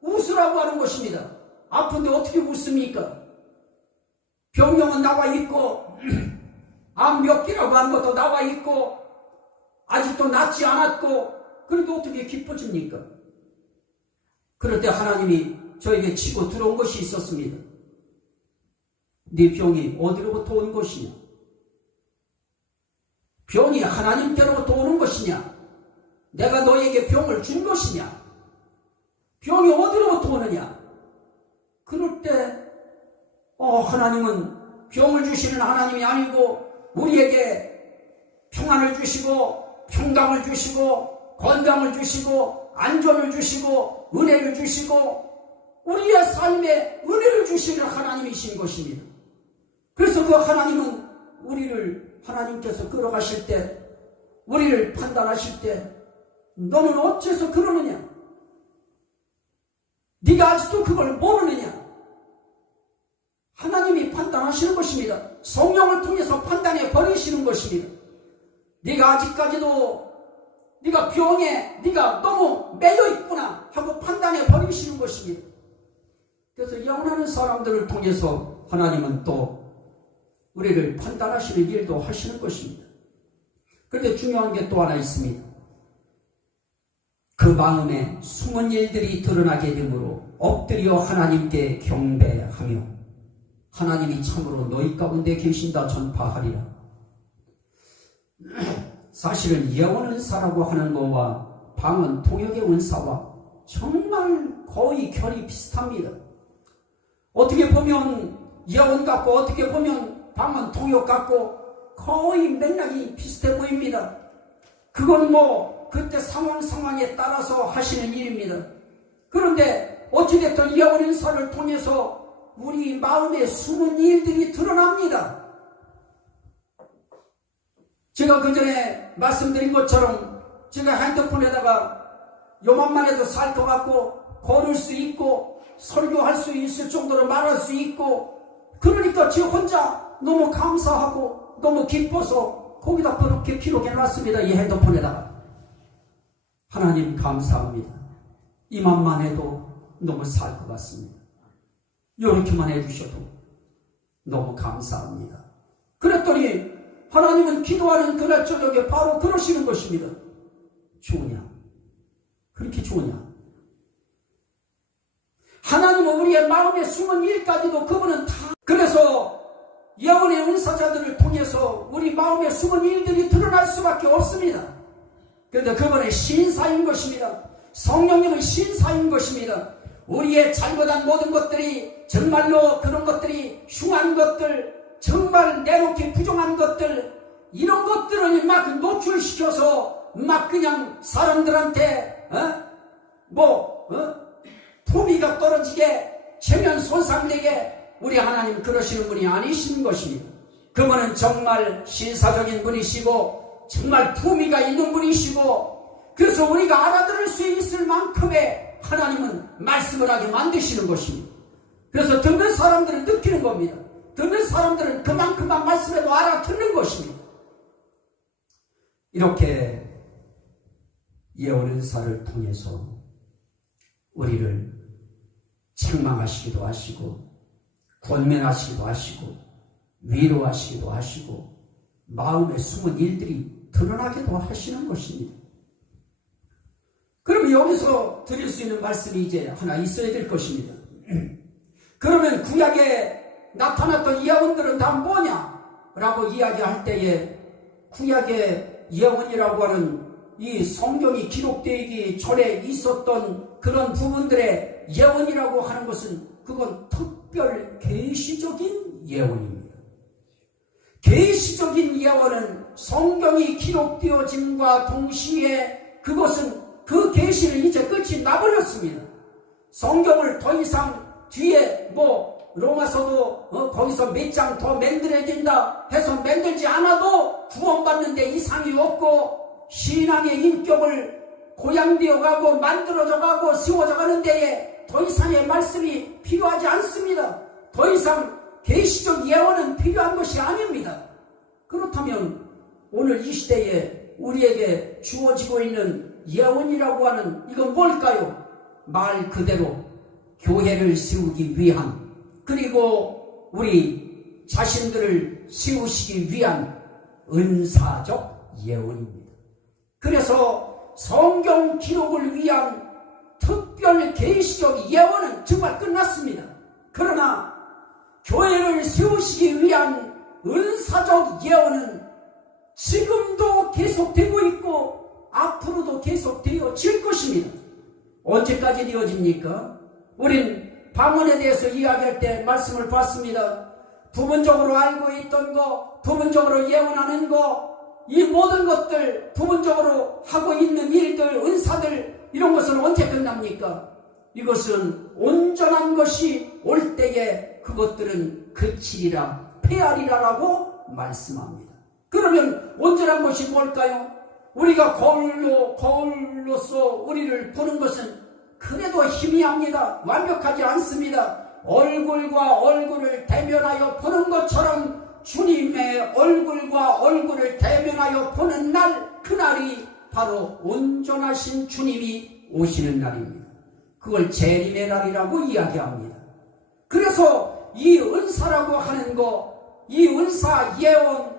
웃으라고 하는 것입니다. 아픈데 어떻게 웃습니까? 병명은 나와 있고 암몇기라고 하는 것도 나와 있고 아직도 낫지 않았고 그래도 어떻게 기뻐집니까? 그럴 때 하나님이 저에게 치고 들어온 것이 있었습니다. 네 병이 어디로부터 온 것이냐? 병이 하나님께로부터 오는 것이냐? 내가 너에게 병을 준 것이냐? 병이 어디로부터 오느냐? 그럴 때 하나님은 병을 주시는 하나님이 아니고 우리에게 평안을 주시고 평강을 주시고 건강을 주시고 안전을 주시고 은혜를 주시고 우리의 삶에 은혜를 주시는 하나님이신 것입니다. 그래서 그 하나님은 우리를 하나님께서 끌어가실 때 우리를 판단하실 때 너는 어째서 그러느냐? 네가 아직도 그걸 모르느냐? 하나님이 판단하시는 것입니다. 성령을 통해서 판단해 버리시는 것입니다. 네가 아직까지도 네가 병에 네가 너무 매여 있구나 하고 판단해 버리시는 것입니다. 그래서 영원하는 사람들을 통해서 하나님은 또 우리를 판단하시는 일도 하시는 것입니다. 그런데 중요한 게 또 하나 있습니다. 그 마음에 숨은 일들이 드러나게 되므로 엎드려 하나님께 경배하며 하나님이 참으로 너희 가운데 계신다 전파하리라. 사실은 예언 은사라고 하는 것과 방언 통역의 은사와 정말 거의 결이 비슷합니다. 어떻게 보면 예언 같고 어떻게 보면 방언 통역 같고 거의 맥락이 비슷해 보입니다. 그건 그때 상황에 따라서 하시는 일입니다. 그런데 어찌됐든 예언 은사를 통해서 우리 마음에 숨은 일들이 드러납니다. 제가 그 전에 말씀드린 것처럼 제가 핸드폰에다가 요만만 해도 살 것 같고 걸을 수 있고 설교할 수 있을 정도로 말할 수 있고 그러니까 지 혼자 너무 감사하고 너무 기뻐서 거기다 그렇게 기록해놨습니다. 이 핸드폰에다가. 하나님 감사합니다. 이만만 해도 너무 살 것 같습니다. 이렇게만 해주셔도 너무 감사합니다. 그랬더니 하나님은 기도하는 그날 저녁에 바로 그러시는 것입니다. 좋으냐? 그렇게 좋으냐? 하나님은 우리의 마음에 숨은 일까지도 그분은 다 그래서 예언의 은사자들을 통해서 우리 마음에 숨은 일들이 드러날 수밖에 없습니다. 그런데 그분의 신사인 것입니다. 성령님은 신사인 것입니다. 우리의 잘못한 모든 것들이 정말로 그런 것들이 흉한 것들 정말 내놓기 부정한 것들 이런 것들을 막 노출시켜서 막 그냥 사람들한테 품위가 떨어지게 체면 손상되게 우리 하나님 그러시는 분이 아니신 것입니다. 그분은 정말 신사적인 분이시고 정말 품위가 있는 분이시고 그래서 우리가 알아들을 수 있을 만큼의 하나님은 말씀을 하게 만드시는 것입니다. 그래서 듣는 사람들은 느끼는 겁니다. 듣는 사람들은 그만큼만 말씀해도 알아듣는 것입니다. 이렇게 예언 은사를 통해서 우리를 책망하시기도 하시고 권면하시기도 하시고 위로하시기도 하시고 마음에 숨은 일들이 드러나기도 하시는 것입니다. 그러면 여기서 드릴 수 있는 말씀이 이제 하나 있어야 될 것입니다. 그러면 구약에 나타났던 예언들은 다 뭐냐? 라고 이야기할 때에 구약의 예언이라고 하는 이 성경이 기록되기 전에 있었던 그런 부분들의 예언이라고 하는 것은 그건 특별 계시적인 예언입니다. 계시적인 예언은 성경이 기록되어짐과 동시에 그것은 그 계시는 이제 끝이 나버렸습니다. 성경을 더 이상 뒤에 로마서도 거기서 몇 장 더 만들어진다 해서 만들지 않아도 구원받는데 이상이 없고 신앙의 인격을 고양되어 가고 만들어져 가고 세워져 가는 데에 더 이상의 말씀이 필요하지 않습니다. 더 이상 계시적 예언은 필요한 것이 아닙니다. 그렇다면 오늘 이 시대에 우리에게 주어지고 있는 예언이라고 하는 이건 뭘까요? 말 그대로 교회를 세우기 위한 그리고 우리 자신들을 세우시기 위한 은사적 예언입니다. 그래서 성경 기록을 위한 특별 계시적 예언은 정말 끝났습니다. 그러나 교회를 세우시기 위한 은사적 예언은 지금도 계속되고 있고 앞으로도 계속되어질 것입니다. 언제까지 되어집니까? 우린 방언에 대해서 이야기할 때 말씀을 봤습니다. 부분적으로 알고 있던 거, 부분적으로 예언하는 거, 이 모든 것들 부분적으로 하고 있는 일들, 은사들 이런 것은 언제 끝납니까? 이것은 온전한 것이 올 때에 그것들은 그치리라, 폐하리라라고 말씀합니다. 그러면 온전한 것이 뭘까요? 우리가 거울로서 우리를 보는 것은 그래도 희미합니다. 완벽하지 않습니다. 얼굴과 얼굴을 대면하여 보는 것처럼 주님의 얼굴과 얼굴을 대면하여 보는 날, 그날이 바로 온전하신 주님이 오시는 날입니다. 그걸 재림의 날이라고 이야기합니다. 그래서 이 은사라고 하는 거, 이 은사, 예언,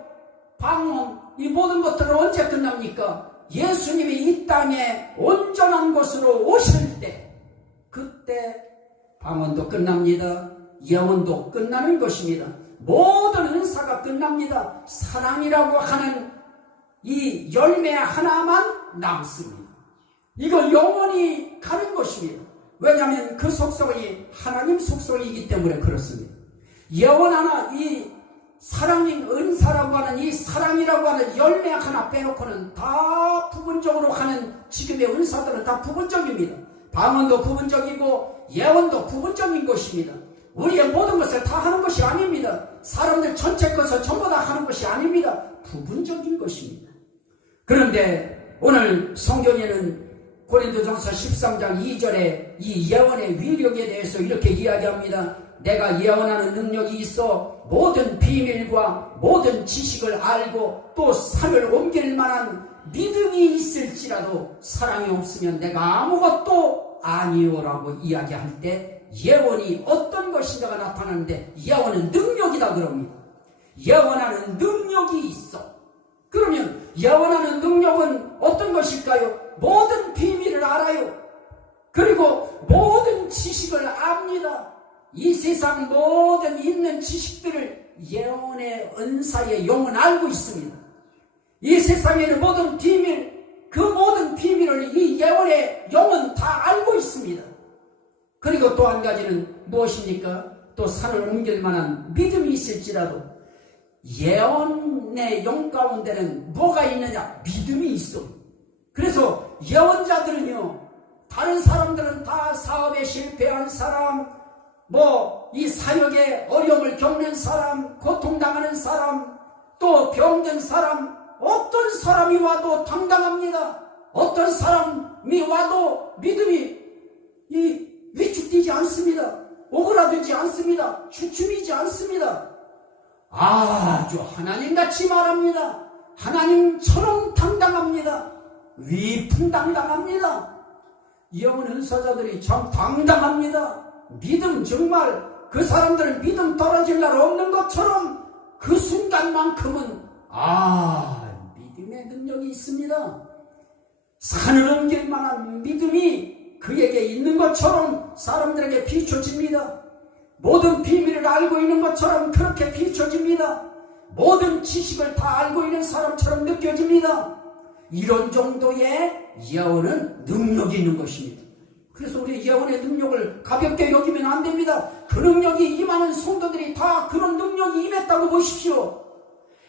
방언, 이 모든 것들은 언제 끝납니까? 예수님이 이 땅에 온전한 것으로 오실 때, 그때 방언도 끝납니다. 예언도 끝나는 것입니다. 모든 은사가 끝납니다. 사랑이라고 하는 이 열매 하나만 남습니다. 이거 영원히 가는 것입니다. 왜냐하면 그 속성이 하나님 속성이기 때문에 그렇습니다. 예언 하나, 이 사랑인 은사라고 하는 이 사랑이라고 하는 열매 하나 빼놓고는 다 부분적으로 하는 지금의 은사들은 다 부분적입니다. 방언도 부분적이고 예언도 부분적인 것입니다. 우리의 모든 것을 다 하는 것이 아닙니다. 사람들 전체 것을 전부 다 하는 것이 아닙니다. 부분적인 것입니다. 그런데 오늘 성경에는 고린도전서 13장 2절에 이 예언의 위력에 대해서 이렇게 이야기합니다. 내가 예언하는 능력이 있어 모든 비밀과 모든 지식을 알고 또 산을 옮길 만한 믿음이 있을지라도 사랑이 없으면 내가 아무것도 아니오라고 이야기할 때 예언이 어떤 것인가가 나타나는데 예언은 능력이다 그럽니다. 예언하는 능력이 있어. 그러면 예언하는 능력은 어떤 것일까요? 모든 비밀을 알아요. 그리고 모든 지식을 압니다. 이 세상 모든 있는 지식들을 예언의 은사의 영은 알고 있습니다. 이 세상에는 모든 비밀, 그 모든 비밀을 이 예언의 영은 다 알고 있습니다. 그리고 또 한 가지는 무엇입니까? 또 산을 옮길 만한 믿음이 있을지라도 예언의 영 가운데는 뭐가 있느냐? 믿음이 있어. 그래서 예언자들은요, 다른 사람들은 다 사업에 실패한 사람, 이 사역에 어려움을 겪는 사람, 고통당하는 사람, 또 병든 사람, 어떤 사람이 와도 당당합니다. 어떤 사람이 와도 믿음이 위축되지 않습니다. 오그라들지 않습니다. 주춤이지 않습니다. 아주 하나님같이 말합니다. 하나님처럼 당당합니다. 위풍당당합니다. 예언 은사자들이 참 당당합니다. 믿음, 정말 그 사람들은 믿음 떨어질 날 없는 것처럼 그 순간만큼은 믿음의 능력이 있습니다. 산을 옮길 만한 믿음이 그에게 있는 것처럼 사람들에게 비춰집니다. 모든 비밀을 알고 있는 것처럼 그렇게 비춰집니다. 모든 지식을 다 알고 있는 사람처럼 느껴집니다. 이런 정도의 예언은 능력이 있는 것입니다. 그래서 우리 예언의 능력을 가볍게 여기면 안 됩니다. 그 능력이 임하는 성도들이 다 그런 능력이 임했다고 보십시오.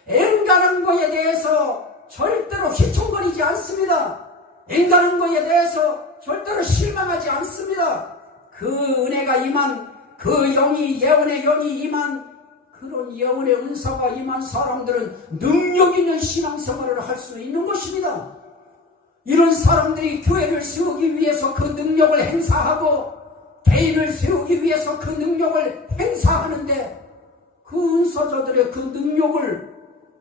앵가는 거에 대해서 절대로 휘청거리지 않습니다. 앵가는 거에 대해서 절대로 실망하지 않습니다. 그 은혜가 임한, 그 영이, 예언의 영이 임한, 그런 예언의 은사가 임한 사람들은 능력 있는 신앙생활을 할 수 있는 것입니다. 이런 사람들이 교회를 세우기 위해서 그 능력을 행사하고 개인을 세우기 위해서 그 능력을 행사하는데 그 은사자들의 그 능력을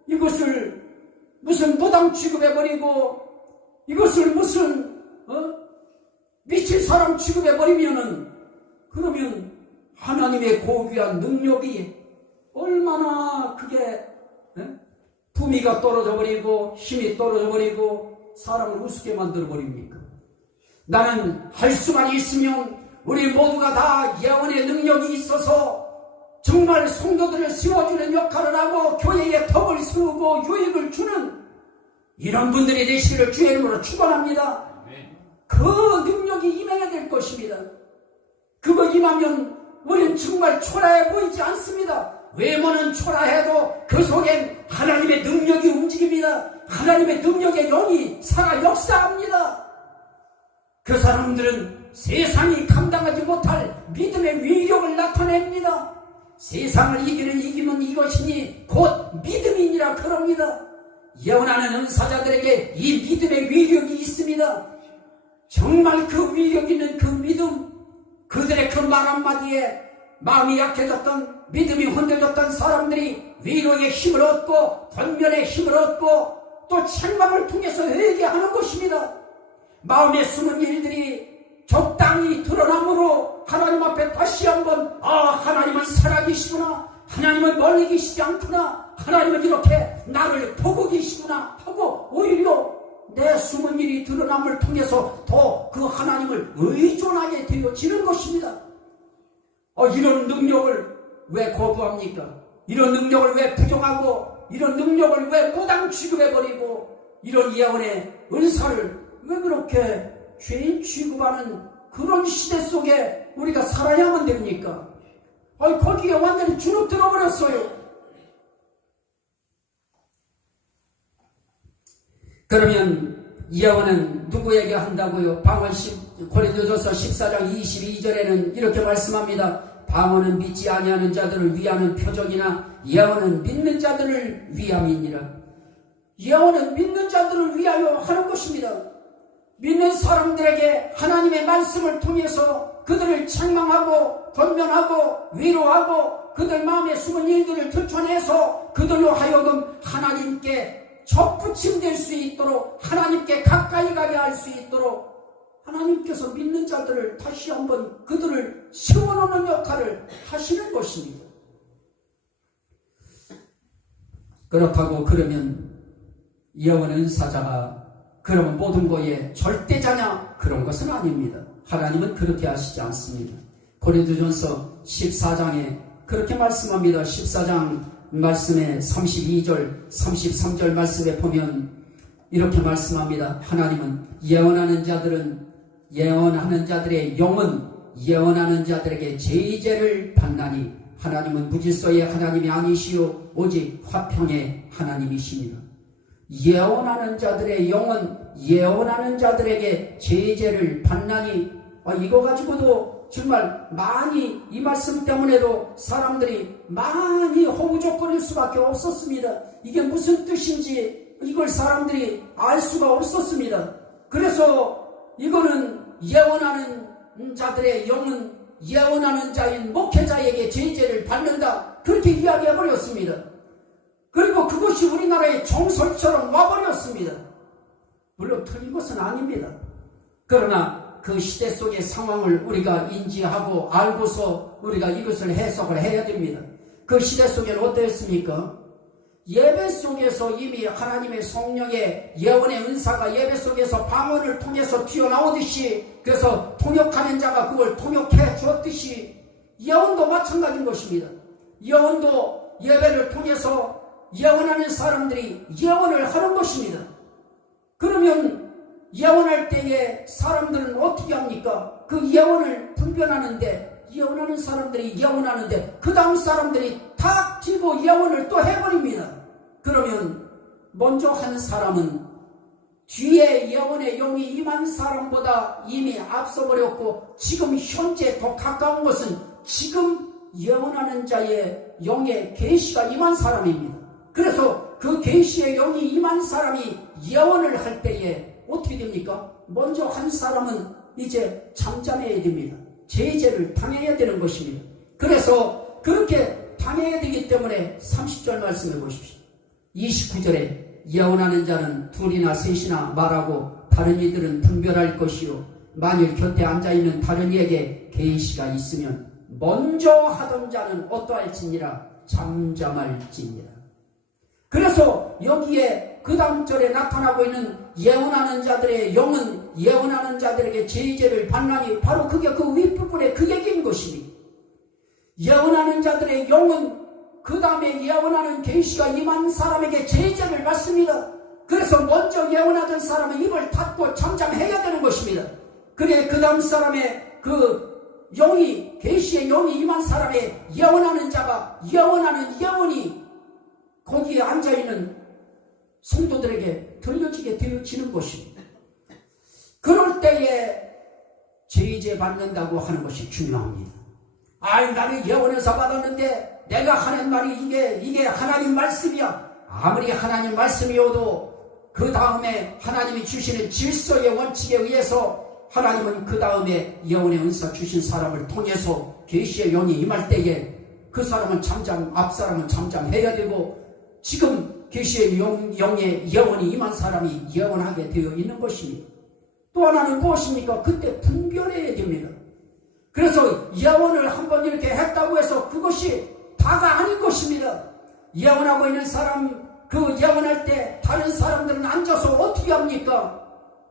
이것을 무슨 무당 취급해버리고 이것을 무슨 미친 사람 취급해버리면은 그러면 하나님의 고귀한 능력이 얼마나 그게 품위가 떨어져버리고 힘이 떨어져버리고 사람을 우습게 만들어버립니까? 나는 할 수만 있으면 우리 모두가 다 예언의 능력이 있어서 정말 성도들을 세워주는 역할을 하고 교회에 덕을 세우고 유익을 주는 이런 분들이 되시기를 주의 이름으로 축원합니다. 그 능력이 임해야 될 것입니다. 그거 임하면 우리는 정말 초라해 보이지 않습니다. 외모는 초라해도 그 속엔 하나님의 능력이 움직입니다. 하나님의 능력의 영이 살아 역사합니다. 그 사람들은 세상이 감당하지 못할 믿음의 위력을 나타냅니다. 세상을 이기는 이기면 이것이니 곧 믿음이니라 그럽니다. 예언하는 은사자들에게 이 믿음의 위력이 있습니다. 정말 그 위력 있는 그 믿음, 그들의 그 말 한마디에 마음이 약해졌던, 믿음이 흔들렸던 사람들이 위로의 힘을 얻고 권면의 힘을 얻고 또 책망을 통해서 회개하는 것입니다. 마음에 숨은 일들이 적당히 드러남으로 하나님 앞에 다시 한번 하나님은 살아계시구나, 하나님은 멀리 계시지 않구나, 하나님은 이렇게 나를 보고 계시구나 하고 오히려 내 숨은 일이 드러남을 통해서 더 그 하나님을 의존하게 되어지는 것입니다. 이런 능력을 왜 거부합니까? 이런 능력을 왜 부정하고 이런 능력을 왜 무당 취급해버리고 이런 예언의 은사를 왜 그렇게 죄인 취급하는 그런 시대 속에 우리가 살아야만 됩니까? 거기에 완전히 주눅 들어버렸어요. 그러면 예언은 누구에게 한다고요? 고린도전서 14장 22절에는 이렇게 말씀합니다. 방언은 믿지 아니하는 자들을 위하는 표적이나 예언은 믿는 자들을 위함이니라. 예언은 믿는 자들을 위하여 하는 것입니다. 믿는 사람들에게 하나님의 말씀을 통해서 그들을 책망하고 권면하고 위로하고 그들 마음에 숨은 일들을 들춰내서 그들로 하여금 하나님께 접붙임될 수 있도록, 하나님께 가까이 가게 할 수 있도록 하나님께서 믿는 자들을 다시 한번 그들을 세워놓는 역할을 하시는 것입니다. 그렇다고 그러면 영원한 은사자가 그러면 모든 거에 절대자냐? 그런 것은 아닙니다. 하나님은 그렇게 하시지 않습니다. 고린도전서 14장에 그렇게 말씀합니다. 14장 말씀에 32절 33절 말씀에 보면 이렇게 말씀합니다. 하나님은 예언하는 자들의 영은 예언하는 자들에게 제재를 받나니 하나님은 무질서의 하나님이 아니시오 오직 화평의 하나님이십니다. 예언하는 자들의 영은 예언하는 자들에게 제재를 받나니, 이거 가지고도 정말 많이, 이 말씀 때문에도 사람들이 많이 허우적거릴 수밖에 없었습니다. 이게 무슨 뜻인지 이걸 사람들이 알 수가 없었습니다. 그래서 이거는 예언하는 자들의 영은 예언하는 자인 목회자에게 제재를 받는다, 그렇게 이야기해버렸습니다. 그리고 그것이 우리나라의 정설처럼 와버렸습니다. 물론 틀린 것은 아닙니다. 그러나 그 시대 속의 상황을 우리가 인지하고 알고서 우리가 이것을 해석을 해야 됩니다. 그 시대 속에는 어떠했습니까? 예배 속에서 이미 하나님의 성령의 예언의 은사가 예배 속에서 방언을 통해서 튀어나오듯이, 그래서 통역하는 자가 그걸 통역해 주었듯이 예언도 마찬가지인 것입니다. 예언도 예배를 통해서 예언하는 사람들이 예언을 하는 것입니다. 그러면 예언할 때에 사람들은 어떻게 합니까? 그 예언을 분별하는데, 예언하는 사람들이 예언하는데 그 다음 사람들이 탁 튀고 예언을 또 해버립니다. 그러면 먼저 한 사람은 뒤에 예언의 영이 임한 사람보다 이미 앞서버렸고, 지금 현재 더 가까운 것은 지금 예언하는 자의 영의 계시가 임한 사람입니다. 그래서 그 계시의 영이 임한 사람이 예언을 할 때에 어떻게 됩니까? 먼저 한 사람은 이제 잠잠해야 됩니다. 제재를 당해야 되는 것입니다. 그래서 그렇게 당해야 되기 때문에 30절 말씀해 보십시오. 29절에 예언하는 자는 둘이나 셋이나 말하고 다른 이들은 분별할 것이요, 만일 곁에 앉아있는 다른 이에게 계시가 있으면 먼저 하던 자는 어떠할지니라 잠잠할지니라. 그래서 여기에 그 다음 절에 나타나고 있는 예언하는 자들의 영은 예언하는 자들에게 제재를 받나니, 바로 그게 그 윗부분에 그 얘기인 것입니다. 예언하는 자들의 영은 그 다음에 예언하는 계시가 임한 사람에게 제재를 받습니다. 그래서 먼저 예언하던 사람은 입을 닫고 잠잠해야 되는 것입니다. 그래 그 다음 사람의 그 영이, 계시의 영이 임한 사람의 예언하는 자가 예언하는 예언이 거기에 앉아있는 성도들에게 들려지게 되어지는 것입니다. 그럴 때에 제재 받는다고 하는 것이 중요합니다. 나는 예언에서 받았는데 내가 하는 말이 이게 하나님 말씀이야. 아무리 하나님 말씀이어도 그 다음에 하나님이 주시는 질서의 원칙에 의해서 하나님은 그 다음에 예언의 은사 주신 사람을 통해서 계시의 영이 임할 때에 그 사람은 앞 사람은 잠잠해야 되고, 지금 계시의 영의 예언이 임한 사람이 예언하게 되어 있는 것입니다. 또 하나는 무엇입니까? 그때 분별해야 됩니다. 그래서 예언을 한번 이렇게 했다고 해서 그것이 다가 아닌 것입니다. 예언하고 있는 사람, 그 예언할 때 다른 사람들은 앉아서 어떻게 합니까?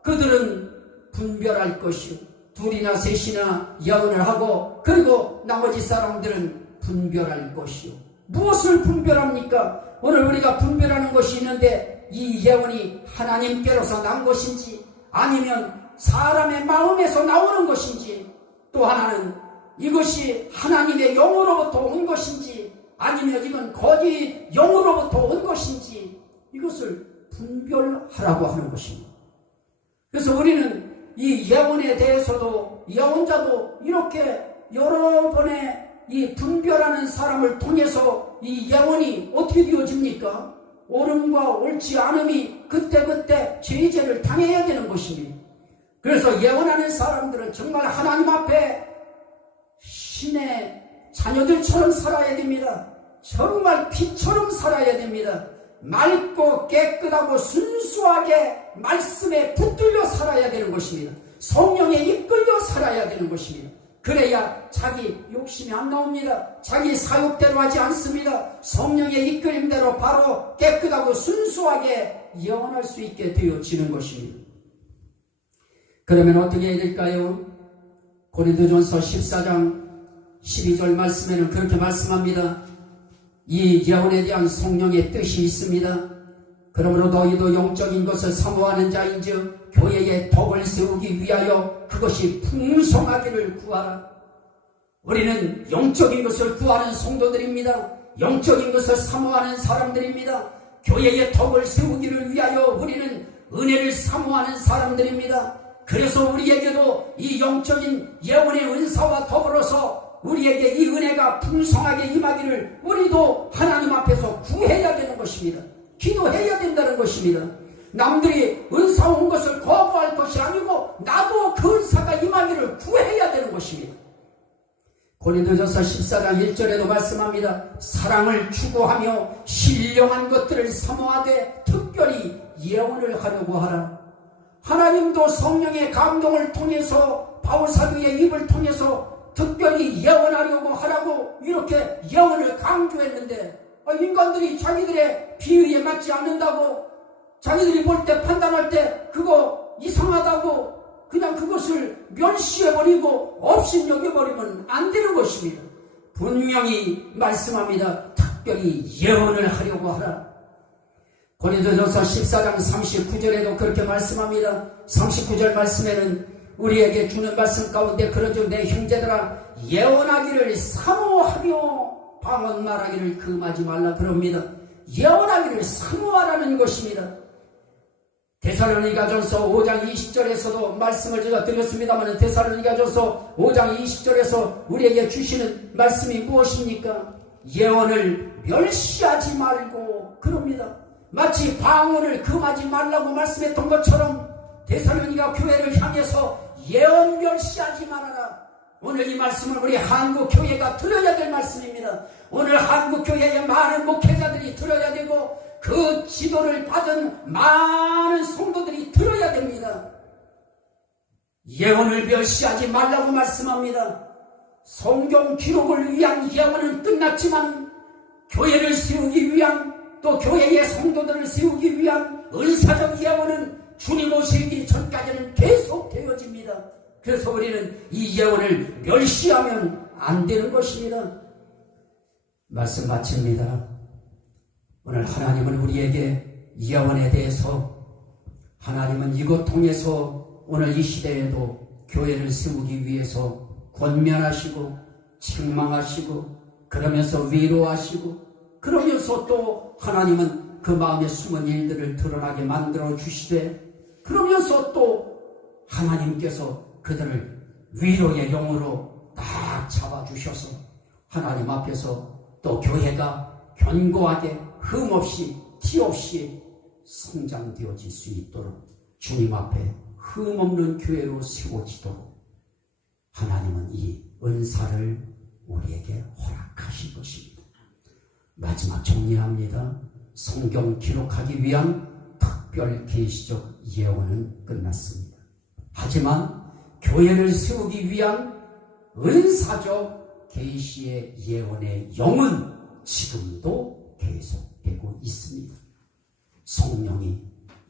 그들은 분별할 것이요, 둘이나 셋이나 예언을 하고, 그리고 나머지 사람들은 분별할 것이요. 무엇을 분별합니까? 오늘 우리가 분별하는 것이 있는데, 이 예언이 하나님께로서 난 것인지 아니면 사람의 마음에서 나오는 것인지, 또 하나는 이것이 하나님의 영으로부터 온 것인지 아니면 이건 거짓 영으로부터 온 것인지, 이것을 분별하라고 하는 것입니다. 그래서 우리는 이 예언에 대해서도, 예언자도 이렇게 여러 번의 이 분별하는 사람을 통해서 이 예언이 어떻게 되어집니까? 옳음과 옳지 않음이 그때그때 제재를 당해야 되는 것입니다. 그래서 예언하는 사람들은 정말 하나님 앞에 신의 자녀들처럼 살아야 됩니다. 정말 빛처럼 살아야 됩니다. 맑고 깨끗하고 순수하게 말씀에 붙들려 살아야 되는 것입니다. 성령에 이끌려 살아야 되는 것입니다. 그래야 자기 욕심이 안 나옵니다. 자기 사욕대로 하지 않습니다. 성령의 이끌림대로 바로 깨끗하고 순수하게 예언할 수 있게 되어지는 것입니다. 그러면 어떻게 해야 될까요? 고린도전서 14장 12절 말씀에는 그렇게 말씀합니다. 이 예언에 대한 성령의 뜻이 있습니다. 그러므로 너희도 영적인 것을 사모하는 자인즉 교회의 덕을 세우기 위하여 그것이 풍성하기를 구하라. 우리는 영적인 것을 구하는 성도들입니다. 영적인 것을 사모하는 사람들입니다. 교회의 덕을 세우기를 위하여 우리는 은혜를 사모하는 사람들입니다. 그래서 우리에게도 이 영적인 예언의 은사와 더불어서 우리에게 이 은혜가 풍성하게 임하기를 우리도 하나님 앞에서 구해야 되는 것입니다. 기도해야 된다는 것입니다. 남들이 은사 온 것을 거부할 것이 아니고 나도 그 은사가 임하기를 구해야 되는 것입니다. 고린도전서 14장 1절에도 말씀합니다. 사랑을 추구하며 신령한 것들을 사모하되 특별히 예언을 하려고 하라. 하나님도 성령의 감동을 통해서 바울사도의 입을 통해서 특별히 예언하려고 하라고 이렇게 예언을 강조했는데 인간들이 자기들의 비위에 맞지 않는다고 자기들이 볼 때 판단할 때 그거 이상하다고 그냥 그것을 멸시해버리고 없인 여겨버리면 안 되는 것입니다. 분명히 말씀합니다. 특별히 예언을 하려고 하라. 고린도전서 14장 39절에도 그렇게 말씀합니다. 39절 말씀에는 우리에게 주는 말씀 가운데 그런즉 내 형제들아 예언하기를 사모하며 방언 말하기를 금하지 말라 그럽니다. 예언하기를 사모하라는 것입니다. 데살로니가전서 5장 20절에서도 말씀을 제가 드렸습니다만 데살로니가전서 5장 20절에서 우리에게 주시는 말씀이 무엇입니까? 예언을 멸시하지 말고 그럽니다. 마치 방언을 금하지 말라고 말씀했던 것처럼 데살로니가 교회를 향해서 예언 멸시하지 말아라. 오늘 이 말씀을 우리 한국교회가 들어야 될 말씀입니다. 오늘 한국교회의 많은 목회자들이 들어야 되고 그 지도를 받은 많은 성도들이 들어야 됩니다. 예언을 멸시하지 말라고 말씀합니다. 성경 기록을 위한 예언은 끝났지만 교회를 세우기 위한 또 교회의 성도들을 세우기 위한 은사적 예언은 주님 오시기 전까지는 계속 되어집니다. 그래서 우리는 이 예언을 멸시하면 안 되는 것입니다. 말씀 마칩니다. 오늘 하나님은 우리에게 예언에 대해서 하나님은 이것 통해서 오늘 이 시대에도 교회를 세우기 위해서 권면하시고 책망하시고 그러면서 위로하시고 그러면서 또 하나님은 그 마음에 숨은 일들을 드러나게 만들어 주시되 그러면서 또 하나님께서 그들을 위로의 영으로 딱 잡아주셔서 하나님 앞에서 또 교회가 견고하게 흠없이 티없이 성장되어질 수 있도록 주님 앞에 흠없는 교회로 세워지도록 하나님은 이 은사를 우리에게 허락하신 것입니다. 마지막 정리합니다. 성경 기록하기 위한 특별 계시적 예언은 끝났습니다. 하지만 교회를 세우기 위한 은사적 계시의 예언의 영은 지금도 계속되고 있습니다. 성령이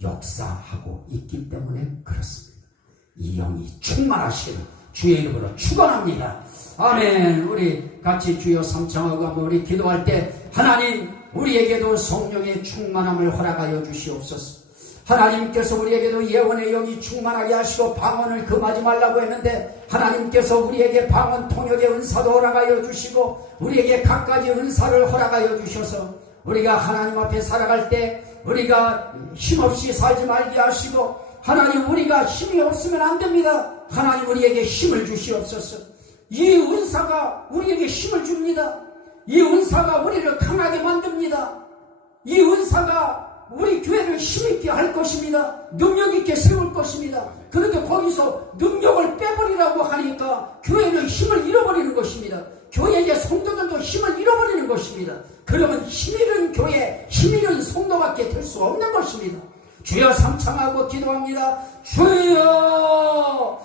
역사하고 있기 때문에 그렇습니다. 이 영이 충만하시기를 주의 이름으로 축원합니다. 아멘. 우리 같이 주여 삼창하고 한번 우리 기도할 때 하나님 우리에게도 성령의 충만함을 허락하여 주시옵소서. 하나님께서 우리에게도 예언의 영이 충만하게 하시고 방언을 금하지 말라고 했는데 하나님께서 우리에게 방언 통역의 은사도 허락하여 주시고 우리에게 각가지 은사를 허락하여 주셔서 우리가 하나님 앞에 살아갈 때 우리가 힘없이 살지 말게 하시고 하나님 우리가 힘이 없으면 안 됩니다. 하나님 우리에게 힘을 주시옵소서. 이 은사가 우리에게 힘을 줍니다. 이 은사가 우리를 강하게 만듭니다. 이 은사가 우리 교회를 힘있게 할 것입니다. 능력있게 세울 것입니다. 그런데 거기서 능력을 빼버리라고 하니까 교회는 힘을 잃어버리는 것입니다. 교회의 성도들도 힘을 잃어버리는 것입니다. 그러면 힘있는 교회, 힘있는 성도밖에 될 수 없는 것입니다. 주여 삼창하고 기도합니다. 주여